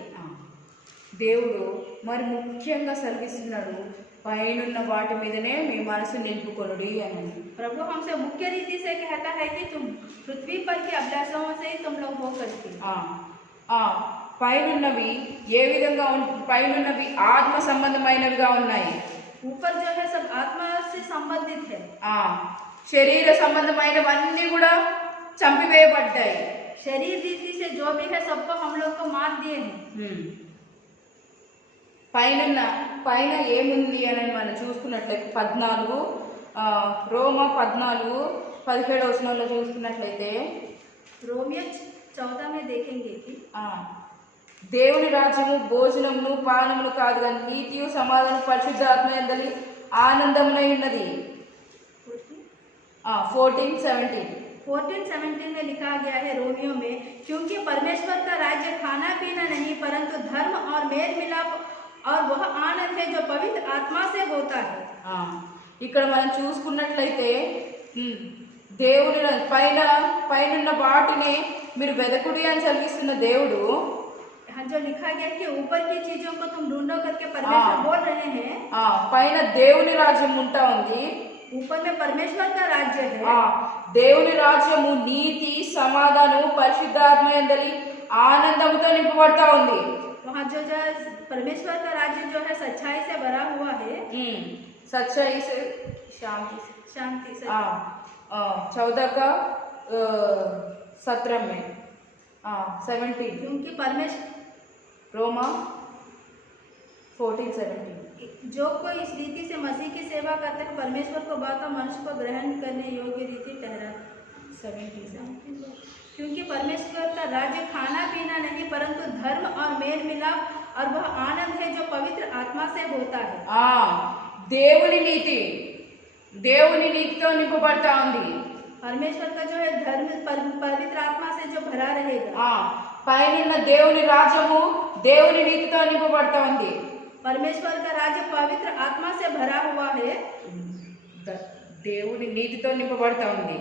దేవుడు మరి ముఖ్యంగా సెలవిస్తున్నాడు, పైనున్న వాటి మీదనే మీ మనసు నిలుపుకొనుడి అని. प्रभु हमसे मुख्य रीति से कहता है कि तुम पृथ्वी पर की अभिलाषाओं से तुम लोग हो करके। పైనున్నవి ఏ విధంగా పైనున్నవి ఆత్మ సంబంధమైనవిగా ఉన్నాయి. ऊपर जो है सब आत्मा से संबंधित है। శరీర సంబంధమైనవన్నీ కూడా చంపివేయబడ్డాయి. शरीर रीति से जो भी है सबको हम लोग को मार दिए हैं। పైన ఏముంది అని మనం చూసుకున్నట్లయితే 14 రోమా 14:17 చూసుకున్నట్లయితే रोमियो 14 में देखेंगे कि దేవుని రాజ్యము భోజనమును పానమును కాదు కానీ నీతియు సమాధానం పరిశుద్ధాత్మ యందలి ఆనందమునై ఉన్నది. 14:17 में लिखा गया है रोमियो में, क्योंकि परमेश्वर का राज्य खाना पीना नहीं परंतु धर्म और मेल मिलाप और वह आनंद है जो पवित्र आत्मा से होता है। ఇక్కడ మనం చూసుకున్నట్లయితే దేవుని పైనున్న వాటిని మీరు వెదకుడి అని చదివిస్తున్న దేవుడు जो लिखा गया कि ऊपर की चीजों को तुम ढूंढो करके परमेश्वर बोल रहे हैं। పైన దేవుని రాజ్యం ఉంటా ఉంది, ऊपर में परमेश्वर का राज्य है। దేవుని రాజ్యము నీతి సమాధానము పరిశుద్ధాత్మ యందలి ఆనందముతో నింపబడతా ఉంది. वहाँ जो परमेश्वर का राज्य जो है सच्चाई से भरा हुआ है। सच्चाई से शांति से 14:17 में 17 क्योंकि परमेश्वर रोमा 14:17 जो कोई इस रीति से मसीह की सेवा करते हैं परमेश्वर को बात और मनुष्य को ग्रहण करने योग्य रीति ठहरा 17 क्योंकि परमेश्वर का राज्य खाना पीना नहीं परंतु धर्म और मेल मिलाप और वह आनंद है जो पवित्र आत्मा से होता है। దేవుని నీతితో నింపబడతా ఉంది। परमेश्वर का जो है धर्म पवित्र आत्मा से जो भरा रहेगा। పైన దేవుని రాజ్యము దేవుని నీతితో నింపబడతా ఉంది। परमेश्वर का राज्य पवित्र आत्मा से भरा हुआ है। దేవుని నీతితో నింపబడతా ఉంది।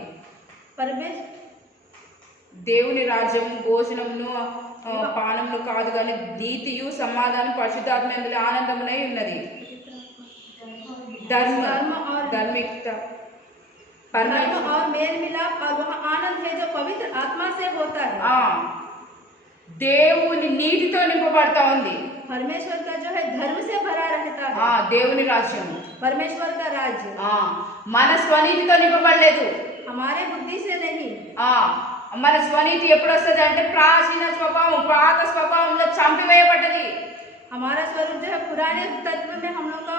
దేవుని రాజ్యము భోజనమును పానమును కాదు కానీ నీతియు సమాధానం పరిశుద్ధాత్మయందు ఆనందమునై ఉన్నది। धार्मिकता और मेल मिलाप और वह आनंद है जो पवित्र आत्मा से होता है। దేవుని నీతితో నింపబడతా ఉంది। परमेश्वर का जो है धर्म से भरा रहता है। దేవుని రాజ్యం परमेश्वर का राज्य మన స్వనీతితో నింపబడలేదు। हमारे बुद्धि से नहीं। మన స్వనీతి ఎప్పుడు వస్తుంది అంటే ప్రాచీన స్వభావం పాత స్వభావంలో చంపివేయబడ్డది। हमारा स्वरूप जो है पुराने तत्व में हम लोग को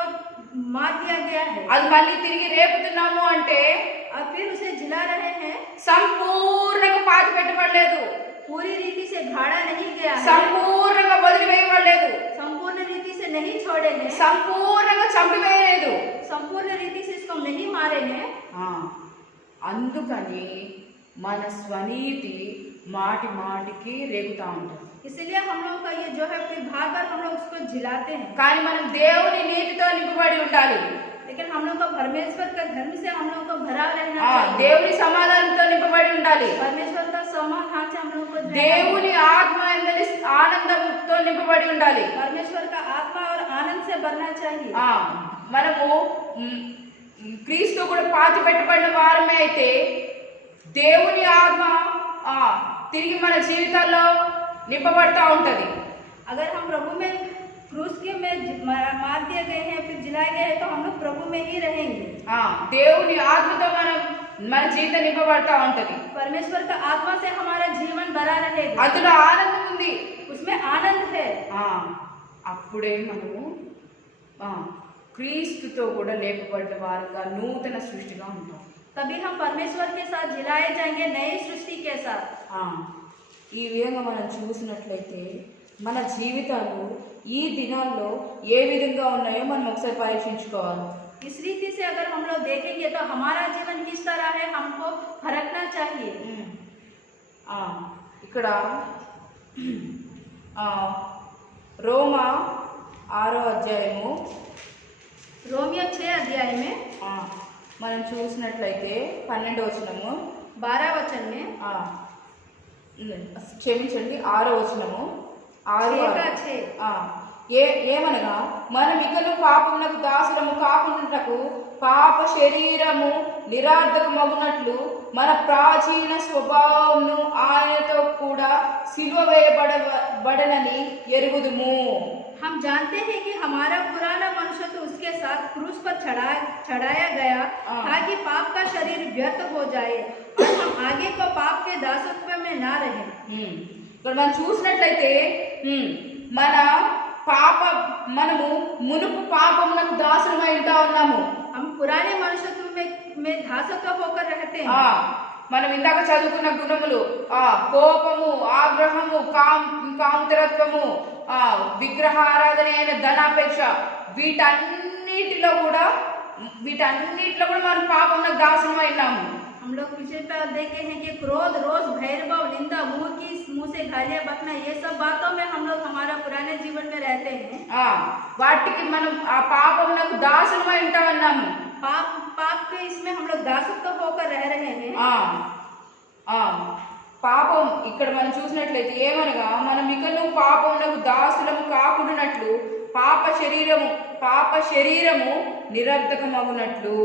मार दिया गया है। అది మళ్ళీ తిరిగి రేపుతున్నాము అంటే और फिर उसे जिला रहे हैं। సంపూర్ణంగా పాతి పెట్టబడలేదు। पूरी रीति से घाड़ा नहीं गया है। సంపూర్ణంగా వదిలివేయబడలేదు। संपूर्ण रीति से नहीं छोड़े हैं। సంపూర్ణంగా చంపివేయలేదు। संपूर्ण रीति से इसको नहीं मारे हैं। అందుకని మన స్వనీతి మాటి మాటికి రేగుతా ఉంటుంది। इसलिए हम लोग का ये जो है फिर भाग कर हम लोग उसको झिलाते हैं। కానీ మనం దేవుని నీతితో నింపబడి ఉండాలి। लेकिन हम लोग को परमेश्वर का धर्म से हम लोग को भरा रहना चाहिए। దేవుని సమాధానంతో నింపబడి ఉండాలి। परमेश्वर का समाधान से हम लोग को దేవుని ఆత్మ ఎందలి ఆనందంతో నింపబడి ఉండాలి। परमेश्वर का आत्मा और आनंद से भरना चाहिए। మనము క్రీస్తు కూడా పాతి పెట్టబడిన వారమే అయితే దేవుని ఆత్మ తిరిగి మన జీవితాల్లో నింపబడతా ఉంటది। अगर हम प्रभु में क्रूस के में मार दिए गए हैं फिर जिलाए गए हैं तो हम लोग प्रभु में ही रहेंगे। దేవుని ఆత్మతో మన జీవితం నింపబడతా ఉంటది। परमेश्वर का आत्मा से हमारा जीवन भरा रहेगा। అందులో ఆనందం ఉంది। उसमें आनंद है। అప్పుడే మనము క్రీస్తుతో కూడా లేపబడ్డ వారుగా నూతన సృష్టిగా ఉంటాం। तभी हम परमेश्वर के साथ जिलाए जाएंगे नई सृष्टि के साथ। ఈ విధంగా మనం చూసినట్లయితే మన జీవితాలు ఈ దినాల్లో ఏ విధంగా ఉన్నాయో మనం ఒకసారి పరీక్షించుకోవాలి। इस रीति से अगर हम लोग देखेंगे तो हमारा जीवन किस तरह है हमको परखना चाहिए। ఇక్కడ రోమా 6వ అధ్యాయము रोमियो 6 अध्याय में మనం చూసినట్లయితే 12వ వచనము 12 वचन में క్షమించండి 6వ వచనము 6 ఏమనగా మనం ఇకను పాపమునకు దాసులము కాకుండాటకు పాప శరీరము నిరార్థకమగునట్లు మన ప్రాచీన స్వభావమును ఆయనతో కూడా సిలువ వేయబడనని ఎరుగుదుము। हम जानते हैं कि हमारा पुराना मनुष्य तो उसके साथ क्रूस पर चढ़ाया गया ताकि पाप का शरीर व्यर्थ हो जाए और हम आगे को पाप के दासत्व में ना रहे। ఇక్కడ మనం చూసినట్లయితే మన మనము మునుపు పాపమునకు దాసులమై ఉంటా ఉన్నాము। हम पुराने मनुष्यत्व में दासत्व होकर रहते हैं। మనం ఇందాక చదువుకున్న గుణములు కోపము ఆగ్రహము కాంతరత్వము విగ్రహారాధన అయిన ధనాపేక్ష వీటన్నిటిలో కూడా మనం పాపమునకు దాసులమై ఉన్నాము। हम लोग पीछे पर देखे हैं कि क्रोध रोष भैरव निंदा मुंह से गालियां बकना ये सब बातों में हम लोग हमारा पुराने जीवन में रहते हैं। వాటికి మనం ఆ పాపమునకు దాసులమై ఉంటా ఉన్నాము। पाप के इसमें हम लोग दासत्व होकर रह रहे हैं। పాపం ఇక్కడ మనం చూసినట్లయితే ఏమనగా మనం ఇకను పాపమునకు దాసులము కాకుండానట్లు పాప శరీరము నిరర్థకమగునట్లు।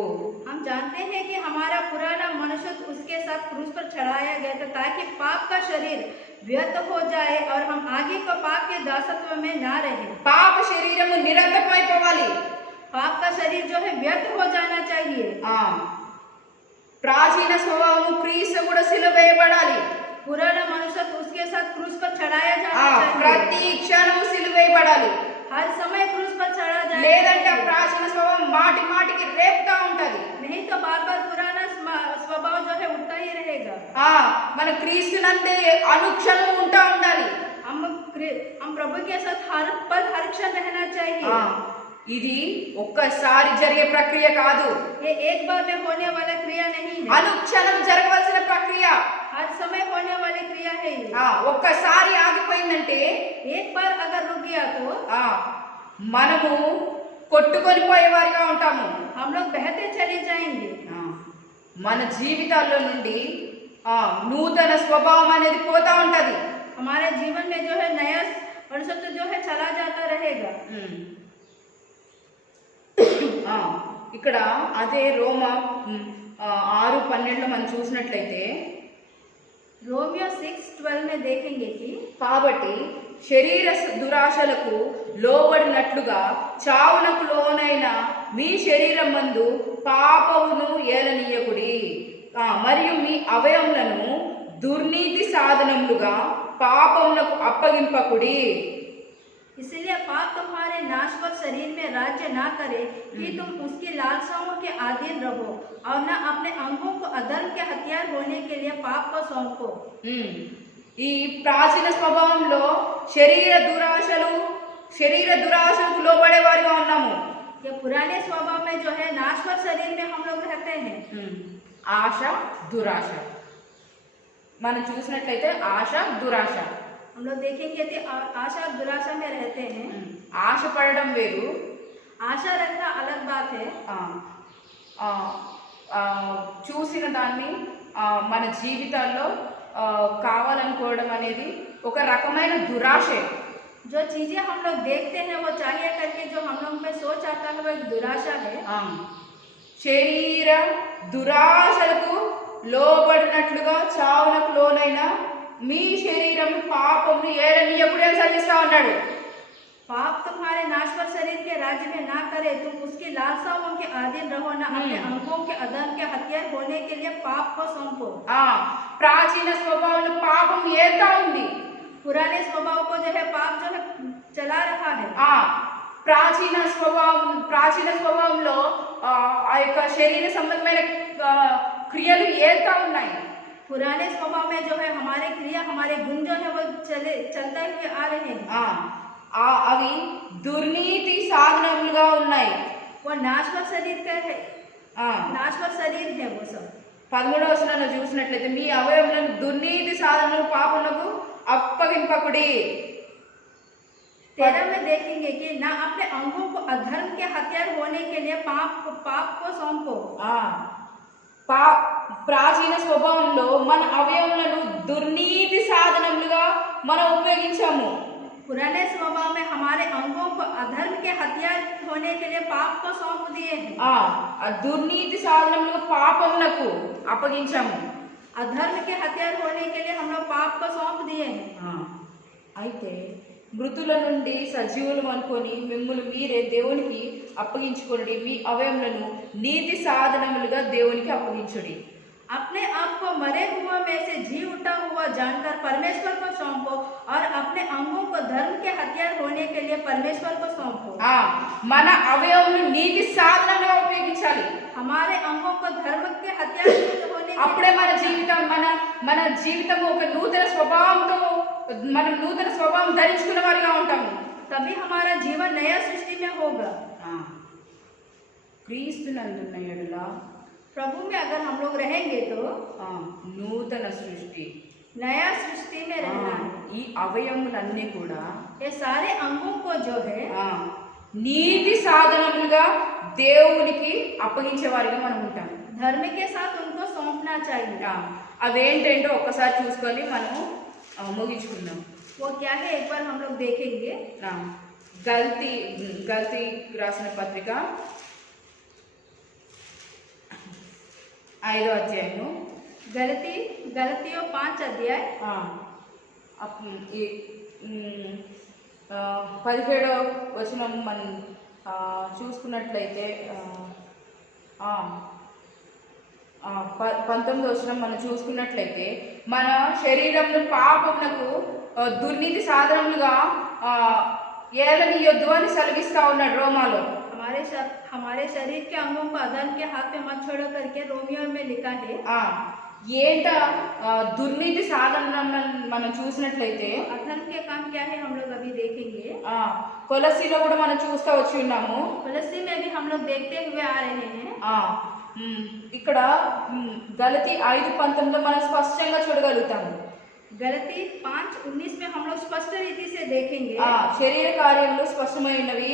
हम जानते हैं कि हमारा पुराना मनुष्य उसके साथ क्रूस पर चढ़ाया गया था ताकि पाप का शरीर व्यर्थ हो जाए और हम आगे को पाप के दासत्व में ना रहे। పాప శరీరము నిరర్థకమైపోవాలి। पाप का शरीर जो है व्यर्थ हो जाना चाहिए। ప్రాచీన స్వభావము క్రీస్తు కూడా సిలువ వేయబడాలి। पुराना मनुष्य उसके साथ क्रूस पर चढ़ाया जाना चाहिए। ప్రతి క్షణము సిలువ వేయబడాలి। हर समय क्रूस पर रहेगा। మన క్రీస్తునందే అనుక్షణం ఉంటా ఉండాలి। हम प्रभु के साथ हर पल हर क्षण रहना चाहिए। ఇది ఒక్కసారి జరిగే ప్రక్రియ కాదు। ये एक बार में होने वाला क्रिया नहीं है, అనుక్షణం జరగవలసిన ప్రక్రియ। हर समय होने वाली क्रिया है ये। ఒక్కసారి ఆగిపోయిందంటే एक बार अगर रुक गया तो మనము కొట్టుకొని పోయేవారిగా ఉంటాము। हम लोग बहते चले जाएंगे। మన జీవితాల్లో నుండి నూతన స్వభావం అనేది పోతా ఉంటది। हमारे जीवन में जो है नया मनुष्यत्व जो है चला जाता रहेगा। ఇక్కడ అదే రోమా 6:12 మనం చూసినట్లయితే रोमियो 6:12 में देखेंगे कि కాబట్టి శరీర దురాశలకు లోబడినట్లుగా చావునకు లోనైన మీ శరీరం మందు పాపమును ఏలనీయకుడి, మరియు మీ అవయములను దుర్నీతి సాధనములుగా పాపములకు అప్పగింపకుడి। इसलिए पाप तुम्हारे नाशवर शरीर में राज्य ना करे कि तुम उसकी लालसाओं के अधीन रहो, और न अपने अंगों को अधर्म के हथियार होने के लिए पाप को सौंपो। ఈ ప్రాచీన స్వభావంలో శరీర దురాశలకు లోబడే వారిగా ఉన్నాము। ये पुराने स्वभाव में जो है नाशवर शरीर में हम लोग रहते हैं। ఆశ దురాశ మనం చూసినట్లయితే ఆశ దురాశ हम लोग देखेंगे कि आशा और दुराशा में रहते हैं। ఆశ పడడం వేరు, आशा रखना अलग बात है। చూసిన దాన్ని మన జీవితాల్లో కావాలనుకోవడం అనేది ఒక రకమైన దురాశే। जो चीजें हम लोग देखते हैं वो चाहिए करके जो हम लोग में सोच आता है वो एक दुराशा है। శరీర దురాశలకు లోబడినట్లుగా చావునకు లోనైన మీ శరీరం పాపమును ఏలనీయకుడి అని చదివిస్తా ఉన్నాడు। पाप तुम्हारे नाशवर शरीर के राज्य में ना करे, तुम उसकी लालसाओं के अधीन रहो, न अपने अंगों के अधर्म के हथियार होने के लिए पाप को सौंपो। ప్రాచీన స్వభావంలో పాపం ఏతా ఉంది, पुराने स्वभाव को जो है पाप जो है चला रहा है। ప్రాచీన స్వభావంలో ఆ యొక్క శరీర సంబంధమైన క్రియలు ఏతా ఉన్నాయి। पुराने स्वभाव में जो है हमारे क्रिया हमारे गुण जो है वो चलते हुए आ रहे हैं। అవి దుర్నీతి సాధనములుగా ఉన్నాయి। वो नाशवर शरीर का है, नाशवर शरीर है वो सब। 13వ వచనంలో చూసినట్లయితే మీ అవయవములను దుర్నీతి సాధనలు పాపములకు అప్పగింపకుడి। 13 में देखेंगे कि ना अपने अंगों को अधर्म के हथियार होने के लिए पाप को सौंपो। ప్రాచీన స్వభావంలో మన అవయవములను దుర్నీతి సాధనములుగా మనం ఉపయోగించాము। पुराने स्वभाव में हमारे अंगों को अधर्म के हथियार होने के लिए पाप को सौंप दिए हैं। దుర్నీతి సాధనములుగా పాపములకు అప్పగించాము। अधर्म के हथियार होने के लिए हम लोग पाप को सौंप दिए हैं। అయితే మృతుల నుండి సజీవులు అనుకొని మిమ్మల్ని మీరే దేవునికి అప్పగించుకోండి, మీ అవయములను నీతి సాధనములుగా దేవునికి అప్పగించుడి। अपने आप को मरे हुआ में से जी उठा हुआ जानकर परमेश्वर को सौंपो, और अपने अंगों को धर्म के हथियार होने के लिए परमेश्वर को सौंपो। మన అవయవములు నీతి సాధనలుగా ఉపయోగించాలి। हमारे अंगों को धर्म के हथियार होने అప్పుడే మన జీవితం ఒక నూతన స్వభావంతో మనం నూతన స్వభావం ధరించుకున్న వారిగా ఉంటాము। तभी हमारा जीवन नया सृष्टि में होगा। క్రీస్తునందున్న యెడల प्रभु में अगर हम लोग रहेंगे तो నూతన సృష్టి, नया सृष्टि में रहना है। ఈ అవయవములన్నీ కూడా ये सारे अंगों को जो है నీతి సాధనములుగా దేవునికి అప్పగించే వారిగా మనం ఉంటాం। धर्म के साथ उनको सौंपना चाहिए। అవేంటంటో ఒక్కసారి చూసుకొని మనము ముగించుకుందాం। वो क्या है एक बार हम लोग देखेंगे। గల్తీ రాసిన పత్రిక 5వ అధ్యాయము, गलतियों 5 अध्याय 17వ వచనం మనం చూసుకున్నట్లయితే 19వ వచనం మనం చూసుకున్నట్లయితే మన శరీరంలో పాపమునకు దుర్నీతి సాధనములుగా ఏలనీయొద్దు అని సెలవిస్తా ఉన్నాడు రోమాలో। हमारे शरीर के अंगों को अधर्म के हाथ में मत छोड़ो करके रोमियो में लिखा है। ఏంట దుర్నీతి సాధన మనం చూసినట్లయితే अधर्म के काम क्या है हम लोग अभी देखेंगे। కొలసీలో కూడా మనం చూస్తూ వచ్చి ఉన్నాము। कोलोसी में भी हम लोग देखते हुए आ रहे हैं। ఇక్కడ గలతీ 5:19 మనం స్పష్టంగా చూడగలుగుతాము। गलती 5:19 में हम लोग स्पष्ट रीति से देखेंगे। శరీర కార్యములు స్పష్టమైనవి,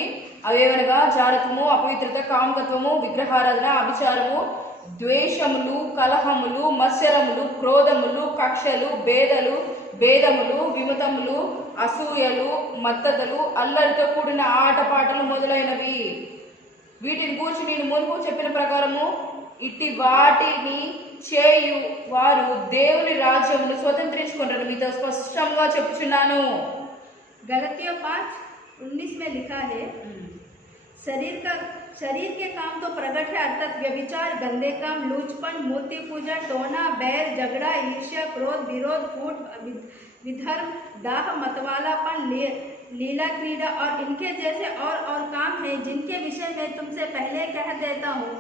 అవేవనగా జారత్వము, అపవిత్రత, కామకత్వము, విగ్రహారాధన, అభిచారము, ద్వేషములు, కలహములు, మత్సరములు, క్రోధములు, కక్షలు, భేదములు, విమతములు, అసూయలు, మత్తతలు, అల్లరితో కూడిన ఆటపాటలు మొదలైనవి। వీటిని గూర్చి నేను మునుపు చెప్పిన ప్రకారము ఇట్టి వాటిని చేయు వారు దేవుని రాజ్యమును స్వతంత్రించుకుంటారు। మీతో స్పష్టంగా చెప్పుచున్నాను। गलतियों 5:19 में लिखा है, शरीर के काम तो प्रकट है, अर्थात व्यभिचार, गंदे काम, लूचपन, मूर्ति पूजा, टोना, बैर, झगड़ा, ईर्ष्या, क्रोध, विरोध, फूट, विधर्म, दाह, मतवालापन, लीला क्रीड़ा और इनके जैसे और काम हैं, जिनके विषय में तुमसे पहले कह देता हूँ,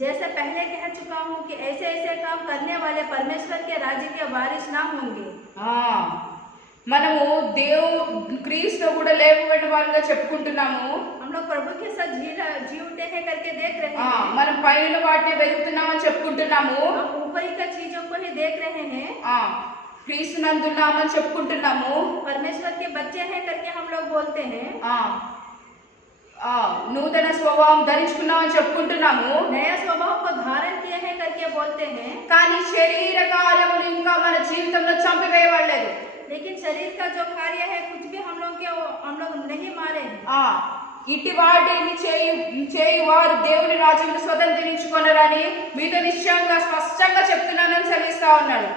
जैसे पहले कह चुका हूँ कि ऐसे ऐसे काम करने वाले परमेश्वर के राज्य के वारिस ना होंगे। మనము క్రీస్తు కూడా లేపబడిన వారిగా చెప్పుకుంటున్నాము। हम लोग प्रभु के साथ जी उठे हैं करके देख रहे हैं। మనం పైన వాటిని వెతుకుతున్నామని చెప్పుకుంటున్నాము। हम ऊपरी का चीजों को ही देख रहे हैं। క్రీస్తు నందున్నామని చెప్పుకుంటున్నాము। परमेश्वर के बच्चे हैं करके हम लोग बोलते हैं। నూతన స్వభావం ధరించుకున్నామని చెప్పుకుంటున్నాము। नया स्वभाव को धारण किए हैं करके बोलते हैं। కానీ శరీర కార్యములు ఇంకా మన జీవితంలో చంపివేయబడలేదు। लेकिन शरीर का जो कार्य है कुछ भी हम लोग नहीं मारे हैं। ఇటు వాటిని చేయు వారు దేవుని రాజ్యాన్ని స్వతంత్రించుకొనరని మీతో నిశ్చయంగా స్పష్టంగా చెప్తున్నానని సెలవిస్తా ఉన్నాడు।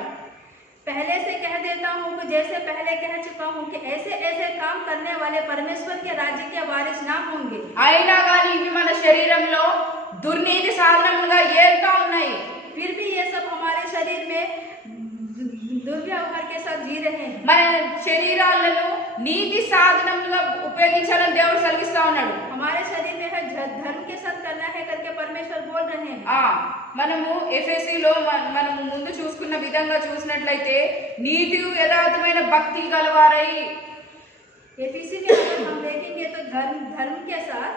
पहले से कह देता हूँ कि जैसे पहले कह चुका हूँ कि ऐसे ऐसे काम करने वाले परमेश्वर के राज्य के वारिस ना होंगे। అయినా కానీ ఇవి మన శరీరంలో దుర్నీతి సాధనములుగా ఏలుతా ఉన్నాయి। फिर भी ये सब हमारे शरीर में दुर्व्यवहार के साथ जी रहे हैं। మన శరీరాలను నీతి సాధనములుగా ఉపయోగించాలని దేవుడు సెలవిస్తా ఉన్నాడు। हमारे शरीर में है धर्म के साथ करना है करके परमेश्वर बोल रहे हैं। మనము ఎఫెసీలో మనము ముందు చూసుకున్న విధంగా చూసినట్లయితే నీతి యథార్థమైన భక్తి గలవారై, एफिसी में अगर हम देखेंगे तो धर्म के साथ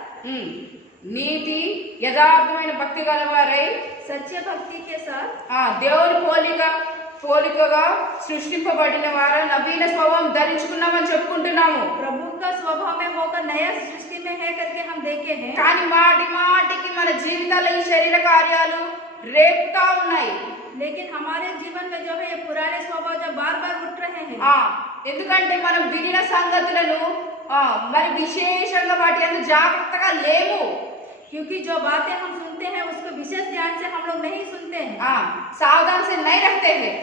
నీతి యథార్థమైన భక్తి గలవారై, सच्चे भक्ति के साथ దేవుని పోలికగా సృష్టింపబడిన వారు నవీన స్వభావం ధరించుకున్నామని చెప్పుకుంటున్నాము। प्रभु का स्वभाव में होकर नया सृष्टि में है करके हम देखे हैं। కానీ మాటికి మన జీవితాల్లో ఈ శరీర కార్యాలు రేపుతా ఉన్నాయి। लेकिन हमारे जीवन में जो है ये पुराने स्वभाव जो बार बार उठ रहे हैं। ఎందుకంటే మనం వినిన సంగతులను మరి విశేషంగా వాటి అందు జాగ్రత్తగా లేము। क्योंकि जो बातें हम सुनते हैं उसको विशेष ध्यान से हम लोग नहीं सुनते हैं। सावधान से नहीं रहते हैं।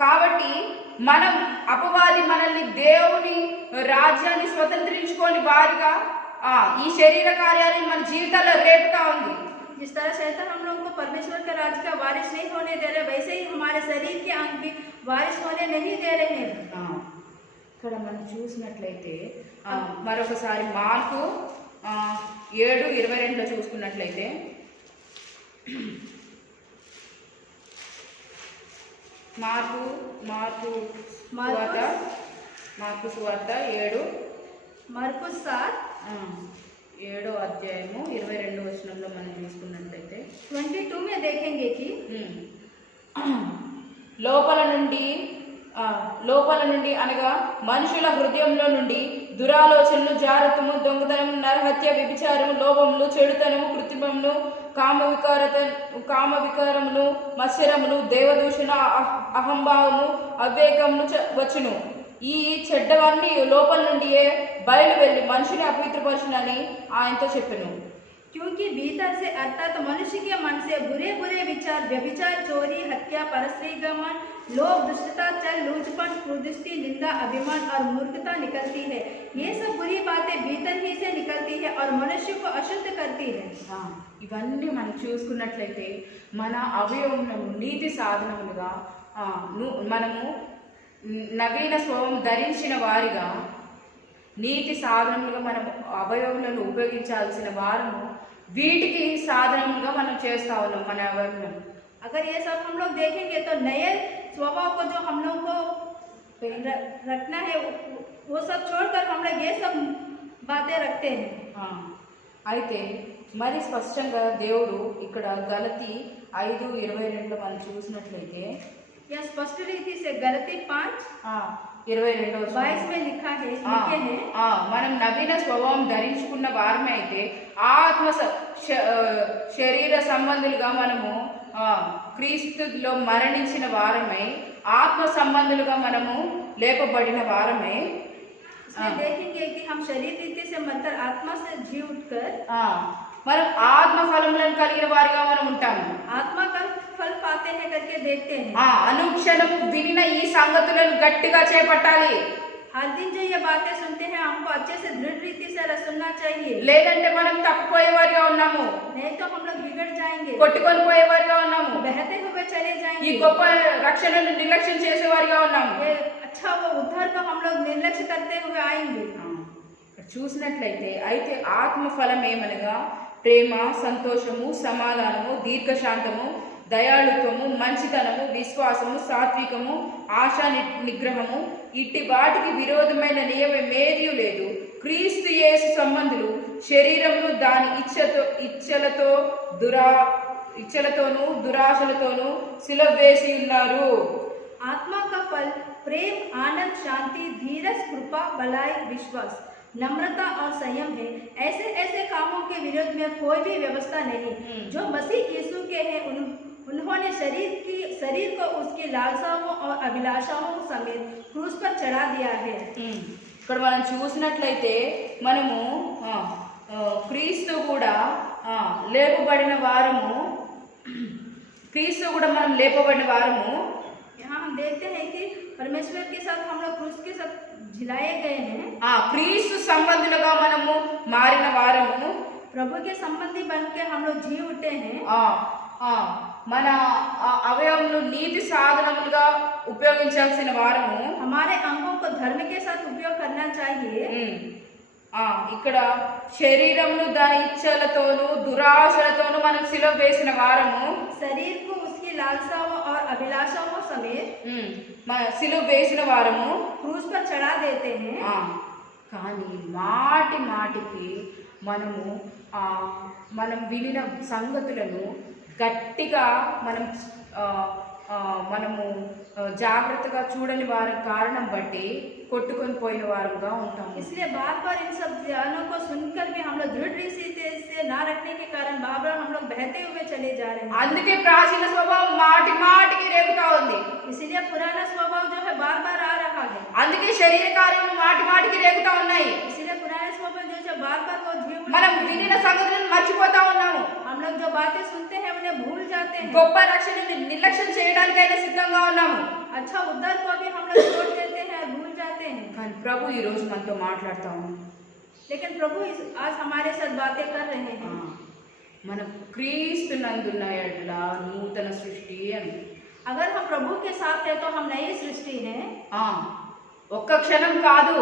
కాబట్టి మనం అపవాది మనల్ని దేవుని రాజ్యాన్ని స్వతంత్రించుకొని వారిగా ఈ శరీర కార్యాలను మన జీవితాల్లో రేపుతా ఉంది। जिस तरह शैतान हम लोगों को परमेश्वर के राज्य का वारिस नहीं होने दे रहे, वैसे ही हमारे शरीर के अंग भी वारिस होने नहीं दे रहे हैं। ఇక్కడ మనం చూసినట్లయితే మరొకసారి మార్కు 7:22 చూసుకున్నట్లయితే మార్కు సువార్త 7వ అధ్యాయము 22వ వచనంలో మనం చూసుకున్నట్లయితే 22 में देखेंगे कि లోపల నుండి అనగా మనుషుల హృదయంలో నుండి దురాలోచనలు, జారత్వము, దొంగతనము, నరహత్య, వ్యభిచారము, లోభములు, చెడుతనము, కృత్రిమములు, కామవికారములు, మత్సరములు, దేవదూషణ, అహంభావము, అవివేకములు వచ్చును। ఈ చెడ్డవన్నీ లోపల నుండియే బయలు వెళ్ళి మనిషిని అపవిత్రపరచునని ఆయనతో చెప్పెను। क्योंकि भीतर से अर्थात मनुष्य के मन से बुरे विचार, व्यभिचार, चोरी, हत्या, परस्त्रीगमन, लोभ, दुष्टता, छल, लूचपन, कुदृष्टि, निंदा, अभिमान और मूर्खता निकलती है। ये सब बुरी बातें भीतर ही से निकलती है और मनुष्य को अशुद्ध करती है। ఇవన్నీ మనం చూసుకున్నట్లయితే మన అవయవములను నీతి సాధనములుగా మనము నవీన స్వభావం ధరించిన వారిగా నీతి సాధనములుగా మనం అవయవములను ఉపయోగించాల్సిన వారము వీటికి సాధనముగా మనం చేస్తా ఉన్నాం మన అవయవం. अगर ये सब हम लोग देखेंगे तो नए स्वभाव को जो हम लोग को रखना है वो सब छोड़कर हम लोग ये सब बातें रखते हैं. అయితే మరి స్పష్టంగా దేవుడు ఇక్కడ గలతీ 5:22 మనం చూసినట్లయితే यह स्पष्ट रीति से गलती 5:22 में लिखे हैं మనం నవీన స్వభావం ధరించుకున్న వారమే అయితే ఆత్మ శరీర సంబంధులుగా మనము క్రీస్తులో మరణించిన వారమై ఆత్మ సంబంధులుగా మనము లేపబడిన వారమై देखेंगे कि हम शरीर रीति से मतलब आत्मा से जी उठकर మనం ఆత్మ ఫలములను కలిగిన వారిగా మనం ఉంటాము. आत्मा का फल पाते हैं करके देखते हैं. అనుక్షణము వినిన ఈ సంగతులను గట్టిగా చేపట్టాలి. हर दिन जो ये बातें सुनते हैं हमको अच्छे से दृढ़ रीति से सुनना चाहिए. లేదంటే మనం తప్పిపోయే వారిగా ఉన్నాము. नहीं तो हम लोग बिगड़ जाएंगे. కొట్టుకొని పోయే వారిగా ఉన్నాము. बहते हुए चले जाएंगे. ఈ గొప్ప రక్షణను నిర్లక్ష్యం చేసే వారిగా ఉన్నాము. ये अच्छा वो उद्धार को हम लोग निर्लक्ष्य करते हुए आएंगे. చూసినట్లయితే అయితే ఆత్మ ఫలం ఏమనగా ప్రేమ, సంతోషము, సమాధానము, దీర్ఘశాంతము, దయాళుత్వము, మంచితనము, విశ్వాసము, సాత్వికము, ఆశా నిగ్రహము, ఇట్టి వాటికి విరోధమైన నియమమేదీ లేదు. క్రీస్తు యేసు సంబంధులు శరీరమును దాని ఇచ్చలతోనూ దురాశలతోనూ సిలువ వేసి ఉన్నారు. आत्मा का फल प्रेम, आनंद, शांति, धीरज, कृपा, भलाई, विश्वास, नम्रता और संयम है. ऐसे ऐसे कामों के विरोध में कोई भी व्यवस्था नहीं. जो मसीह यीशु के हैं उन्होंने शरीर को उसकी लालसाओं और अभिलाषाओं समेत क्रूस पर चढ़ा दिया है. ఇక్కడ మనం చూసినట్లయితే మనము క్రీస్తు కూడా లేపబడిన వారము. క్రీస్తు కూడా మనం లేపబడిన వారము. यहाँ हम देखते हैं कि परमेश्वर के साथ हम लोग क्रूस के साथ झिलाए गए हैं. क्रीस्तु संबंधुలుగా మనము మారిన వారము. प्रभु के संबंधी बनके हम लोग जी उठे हैं. మన అవయవమును నీతి సాధనములుగా ఉపయోగించాల్సిన వారము. हमारे अंगों को धर्म के साथ उपयोग करना चाहिए. ఇక్కడ శరీరమును దాని ఇచ్చలతోనూ దురాశలతోనూ మనం సిలువ వేసిన వారము. शरीर को उसकी लालसाओं और अभिलाषाओं समेत సిలువ వేసిన వారము. क्रूस पर चढ़ा देते हैं. కానీ మాటి మాటికి మనం వినిన సంగతులను గట్టిగా మనము జాగ్రత్తగా చూడని వారి కారణం బట్టి కొట్టుకొని పోయిన వారుగా ఉంటాము. इसलिए बार बार इन सब ज्ञानों को सुनकर भी हम लोग दृढ़ रीति से ना रखने के कारण बार बार हम लोग बहते हुए चले जा रहे हैं. అందుకే ప్రాచీన స్వభావం మాటి మాటికి రేగుతా ఉంది. इसलिए पुराना स्वभाव जो है बार बार आ रहा है. అందుకే శరీర కార్యములు మాటి మాటికి రేగుతా ఉన్నాయి. इसलिए पुराने स्वभाव जो बार बार वो మనం వినిన సంగతులను మర్చిపోతా ఉన్నాము. हम लोग जो बातें सुनते हैं उन्हें भूल जाते हैं. గొప్ప రక్షణని నిర్లక్ష్యం చేయడానికైనా సిద్ధంగా ఉన్నాము. अच्छा उद्धार को भी हम लोग छोड़ देते हैं और भूल जाते हैं. కానీ ప్రభు ఈ రోజు మనతో మాట్లాడుతా ఉన్నాడు. लेकिन प्रभु आज हमारे साथ बातें कर रहे हैं. మన క్రీస్తునందున్న ఎడల నూతన సృష్టి అని. अगर हम प्रभु के साथ है तो हम नई सृष्टि हैं. ఒక్క క్షణం కాదు,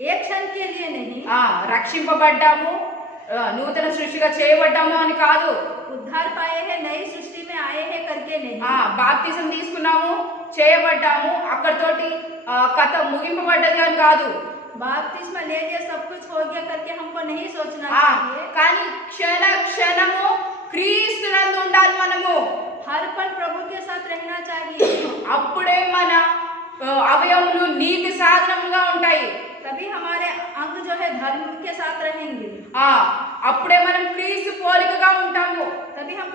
एक क्षण के लिए नहीं. రక్షింపబడ్డాము, నూతన సృష్టిగా చేయబడ్డాము అని కాదు. उद्धार पाए हैं, नई सृष्टि में आए हैं करके नहीं. బాప్తిజం తీసుకున్నాము, చేయబడ్డాము, అక్కడితోటి కథ ముగింపబడ్డది అని కాదు. बाप्तिस्मा ले लिया, सब कुछ हो गया करके हमको नहीं सोचना चाहिए. కానీ క్షణ క్షణము క్రీస్తునందు ఉండాలి మనము. हर पल प्रभु के साथ रहना चाहिए. అప్పుడే మన అవయవములు నీతి సాధనముగా ఉంటాయి. तभी हमारे अंग जो है धर्म के साथ रहेंगे. అప్పుడే మనం క్రీస్తు పోలికగా ఉంటాము. तभी हम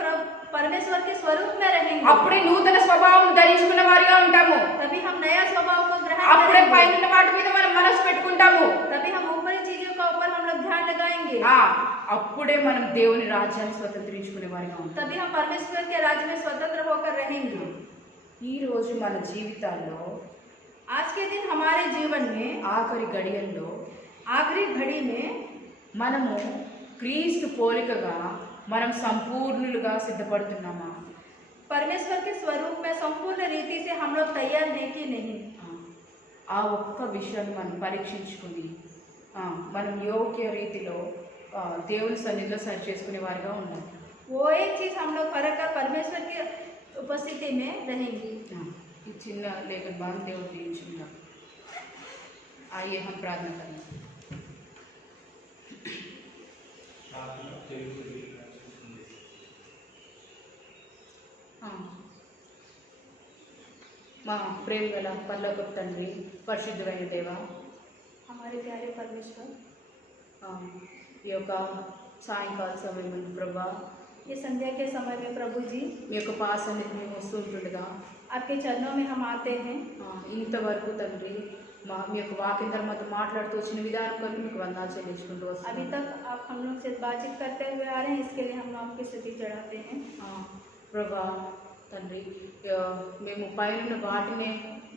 परमेश्वर के स्वरूप में रहेंगे. అప్పుడే నూతన స్వభావం ధరించుకున్న వారిగా ఉంటాము. तभी हम नया स्वभाव को ग्रहण అప్పుడే करेंगे. పైన వాటి మీద మనం మనసు పెట్టుకుంటాము. तभी हम ऊपरी चीजों का ऊपर हम लोग ध्यान लगाएंगे. అప్పుడే మనం దేవుని రాజ్యాన్ని స్వతంత్రించుకునే వారిగా ఉంటాం. तभी हम परमेश्वर के राज्य में स्वतंत्र होकर रहेंगे. ఈ రోజు మన జీవితాల్లో आज के दिन हमारे जीवन में ఆఖరి గడియల్లో आखिरी घड़ी में మనము క్రీస్తు పోలికగా మనం సంపూర్ణులుగా సిద్ధపడుతున్నామా? परमेश्वर के स्वरूप में संपूर्ण रीति से हम लोग तैयार हैं कि नहीं? ఆ ఒక్క విషయాన్ని మనం పరీక్షించుకుని మనం యోగ్య రీతిలో దేవుని సన్నిధిలో సరి చేసుకునే వారిగా ఉండాలి. वो एक चीज़ हम लोग फर्क कर परमेश्वर की उपस्थिति में रहेंगे। ఈ చిన్న లేఖన భాగం దేవుడు దీవించుకుందాం. आइए हम प्रार्थना करें. మా ప్రేమ గల పరలోకపు తండ్రి, పరిశుద్ధుడైన దేవా, हमारे प्यारे परमेश्वर, ఈ యొక్క సాయంకాల సమయం ప్రభా, ये संध्या के समय में प्रभु जी మీ యొక్క పాస్ అనేది మేము వస్తుంటుండగా आपके चरणों में हम आते हैं। ఇంతవరకు తండ్రి మీ యొక్క వాక్యం ద్వారా మాతో మాట్లాడుతూ వచ్చిన విధానం కొరకు మీకు వందనాలు చెల్లించుకుంటూ अभी వస్తున్నాం. तक आप हम लोग से बातचीत करते हुए आ रहे हैं, इसके लिए हम आपकी स्तुति चढ़ाते हैं। ప్రభా తండ్రి, మేము పైన వాటినే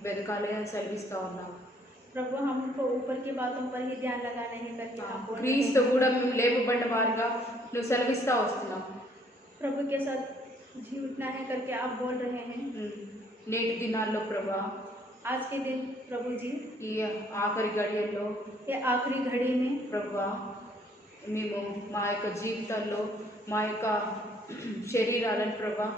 వెతకాలి అని సెలవిస్తూ ఉన్నాం. प्रभु हम उनको ऊपर की बातों पर ही ध्यान लगाना है करके आप बोल रहे క్రీస్తు हैं। కూడా మేము లేపబడ్డ వారిగా నువ్వు సెలవిస్తూ వస్తున్నావు. प्रभु के साथ जी उठना है करके आप बोल रहे हैं। నేటి దినాల్లో ప్రభా, आज के दिन प्रभु जी ఈ ఆఖరి గడియల్లో ये आखिरी घड़ी में ప్రభా, మేము మా యొక్క జీవితాల్లో మా యొక్క శరీరాలను ప్రభా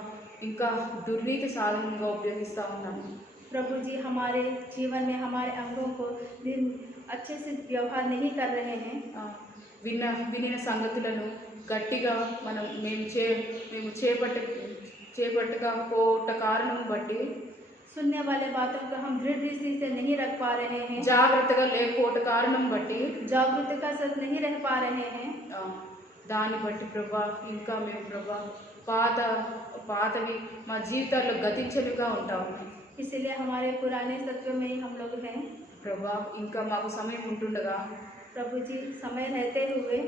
ఇంకా దుర్నీతి సాధనంగా ఉపయోగిస్తూ ఉన్నాము. प्रभु जी हमारे जीवन में हमारे अंगों को दिन अच्छे से व्यवहार नहीं कर रहे हैं। వినిన సంగతులను గట్టిగా మేము చేపట్టకపోవట కారణం బట్టి सुनने वाले बातों को हम दृढ़ दृष्टि से नहीं रख पा रहे हैं, జాగ్రత్తగా లేకపోవట కారణం బట్టి जागरूकता से नहीं रह पा रहे हैं। దాన్ని బట్టి ప్రభా ఇంకా మేము ప్రభా పాతవి మా జీవితాల్లో గతించలుగా ఉంటాము. इसलिए हमारे पुराने सत्यों में ही हम लोग हैं। ప్రభా ఇంకా మాకు సమయం ఉంటుండగా प्रभु जी समय रहते हुए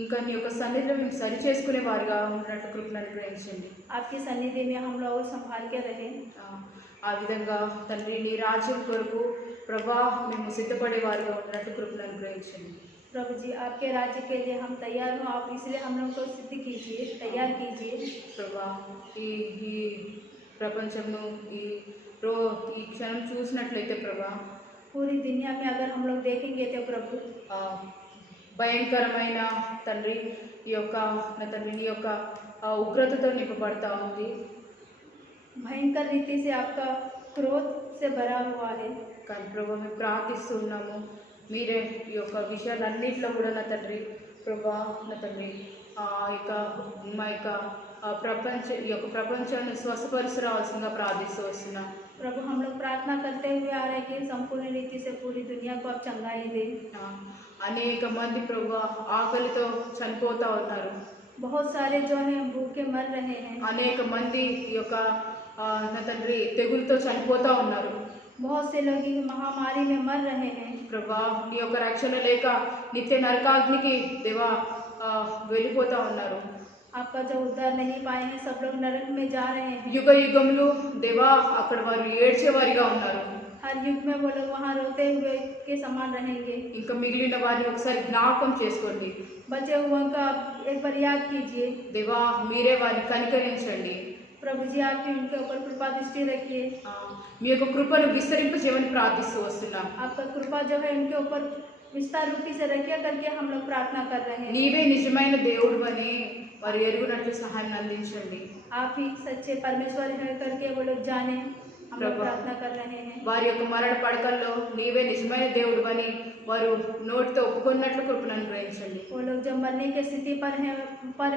ఇంకా నీ యొక్క సన్నిధిలో మేము సరి చేసుకునే వారిగా ఉన్నట్లు కృపను అనుగ్రహించండి. आपकी सन्निधि में हम लोग संभाल के रहें। ఆ విధంగా తండ్రి నీ రాజ్యం కొరకు ప్రభా మేము సిద్ధపడే వారిగా ఉన్నట్లు కృపను అనుగ్రహించండి. प्रभु जी आपके राज्य के लिए हम तैयार हों, आप इसलिए हम लोग को सिद्ध कीजिए, तैयार कीजिए। ప్రభా ఈ ఈ ప్రపంచంను ఈ క్షణం చూసినట్లయితే ప్రభా, पूरी दुनिया में अगर हम लोग देखेंगे तो प्रभु భయంకరమైన తండ్రి ఈ యొక్క నీ యొక్క ఉగ్రతతో నింపబడతా ఉంది. भयंकर रीति से आपका क्रोध से भरा हुआ है। కానీ ప్రభా మేము ప్రార్థిస్తున్నాము, మీరే ఈ యొక్క విషయాలన్నింటిలో కూడా నా తండ్రి ప్రభా నా తండ్రి మా యొక్క ఈ యొక్క ప్రపంచాన్ని స్వస్థపరిచి రావాల్సిందిగా ప్రార్థిస్తూ వస్తున్నాం. प्रभु हम लोग प्रार्थना करते हुए आ रहे हैं कि संपूर्ण रीति से पूरी दुनिया को आप चंगाई दें। అనేక మంది ప్రభు ఆకలితో చనిపోతూ ఉన్నారు. बहुत सारे जो हैं भूखे मर रहे हैं। అనేక మంది ఈ యొక్క నా తండ్రి తెగులతో చనిపోతూ ఉన్నారు. बहुत से लोग इस महामारी में मर रहे हैं। ప్రభా నీ యొక్క రక్షణ లేక నిత్య నరకాగ్నికి దేవా వెళ్ళిపోతూ ఉన్నారు. आपका जो उद्धार नहीं पाए हैं सब लोग नरक में जा रहे हैं। యుగ యుగములు దేవా అక్కడ వారు ఏడ్చేవారిగా ఉన్నారు. हर युग में वो लोग वहाँ रोते हुए के समान रहेंगे। ఇంకా మిగిలిన వారిని ఒకసారి జ్ఞాపకం చేసుకోండి. बचे हुओं का एक बार याद कीजिए। దేవా మీరే వారిని కనికరించండి. प्रभु जी आपकी उनके ऊपर कृपा दृष्टि रखिए। మీ యొక్క కృపను విస్తరింపజేయమని ప్రార్థిస్తూ వస్తున్నాం. आपका कृपा जो है उनके ऊपर विस्तार रूपी से रखिए करके हम लोग प्रार्थना कर रहे हैं। నీవే నిజమైన దేవుడు అని వారు ఎరుగునట్లు సహాయం అందించండి. आप ही सच्चे परमेश्वर है करके वो लोग जाने हम लोग प्रार्थना कर रहे हैं। వారి యొక్క మరణ పడకల్లో నీవే నిజమైన దేవుడు అని వారు నోటితో ఒప్పుకున్నట్లు కృపను అనుగ్రహించండి. वो लोग जब मरने की स्थिति पर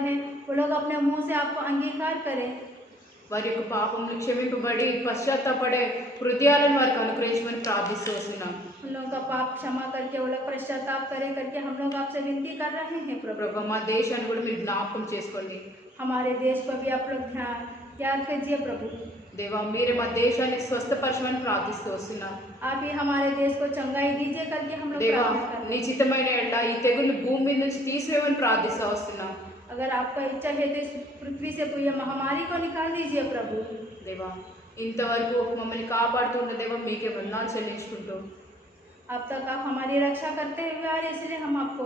हैं वो लोग अपने मुंह से आपको अंगीकार करें। వారి యొక్క పాపములు క్షమింపబడి పశ్చాత్తాపడే హృదయాలను వారికి అనుగ్రహించమని ప్రార్థిస్తూ వస్తున్నాం. उन लोगों का पाप क्षमा करके वो लोग पश्चाताप करें करके हम लोग आपसे विनती कर रहे हैं। ప్రభు మా దేశాన్ని కూడా మీరు జ్ఞాపకం చేసుకోండి. हमारे देश को भी आप लोग ध्यान कीजिए प्रभु। దేవా మీరే మా దేశాన్ని స్వస్థపరచమని ప్రార్థిస్తూ వస్తున్నాం. आप ही हमारे देश को चंगाई दीजिए करके हम लोग దేవా प्रार्थना कर रहे నీ हैं। చిత్తమైన ఎడ్ల ఈ తెగులు భూమి మీద నుంచి తీసివేయమని ప్రార్థిస్తూ వస్తున్నాం. अगर आपका इच्छा है तो इस पृथ्वी से कोई महामारी को निकाल दीजिए प्रभु। దేవా ఇంతవరకు మమ్మల్ని కాపాడుతున్న దేవా మీకే వందనాలు చెల్లించుకుంటూ अब तक आप हमारी रक्षा करते हुए आ रहे, इसलिए हम आपको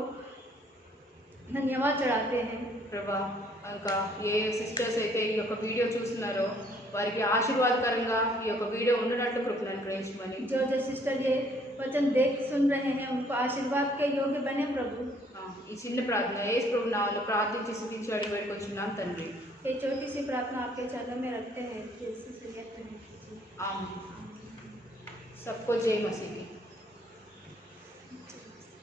धन्यवाद चढ़ाते हैं। ప్రభా ఇంకా ఏ సిస్టర్స్ అయితే ఈ యొక్క వీడియో చూస్తున్నారో వారికి ఆశీర్వాదకరంగా ఈ యొక్క వీడియో ఉండనట్లు కృపను అనుగ్రహించమని, जो जो सिस्टर ये वचन देख सुन रहे हैं उनको आशीर्वाद के योग्य बने प्रभु। ఈ చిన్న ప్రార్థన యేసు ప్రభు నామములో ప్రార్థించి స్తుతించి అడిగి పెట్టుకొచ్చున్నాం తండ్రి. ये छोटी सी प्रार्थना आपके चरणों में रखते हैं, जैसे सुनिए। आमीन. सबको जय मसीह की.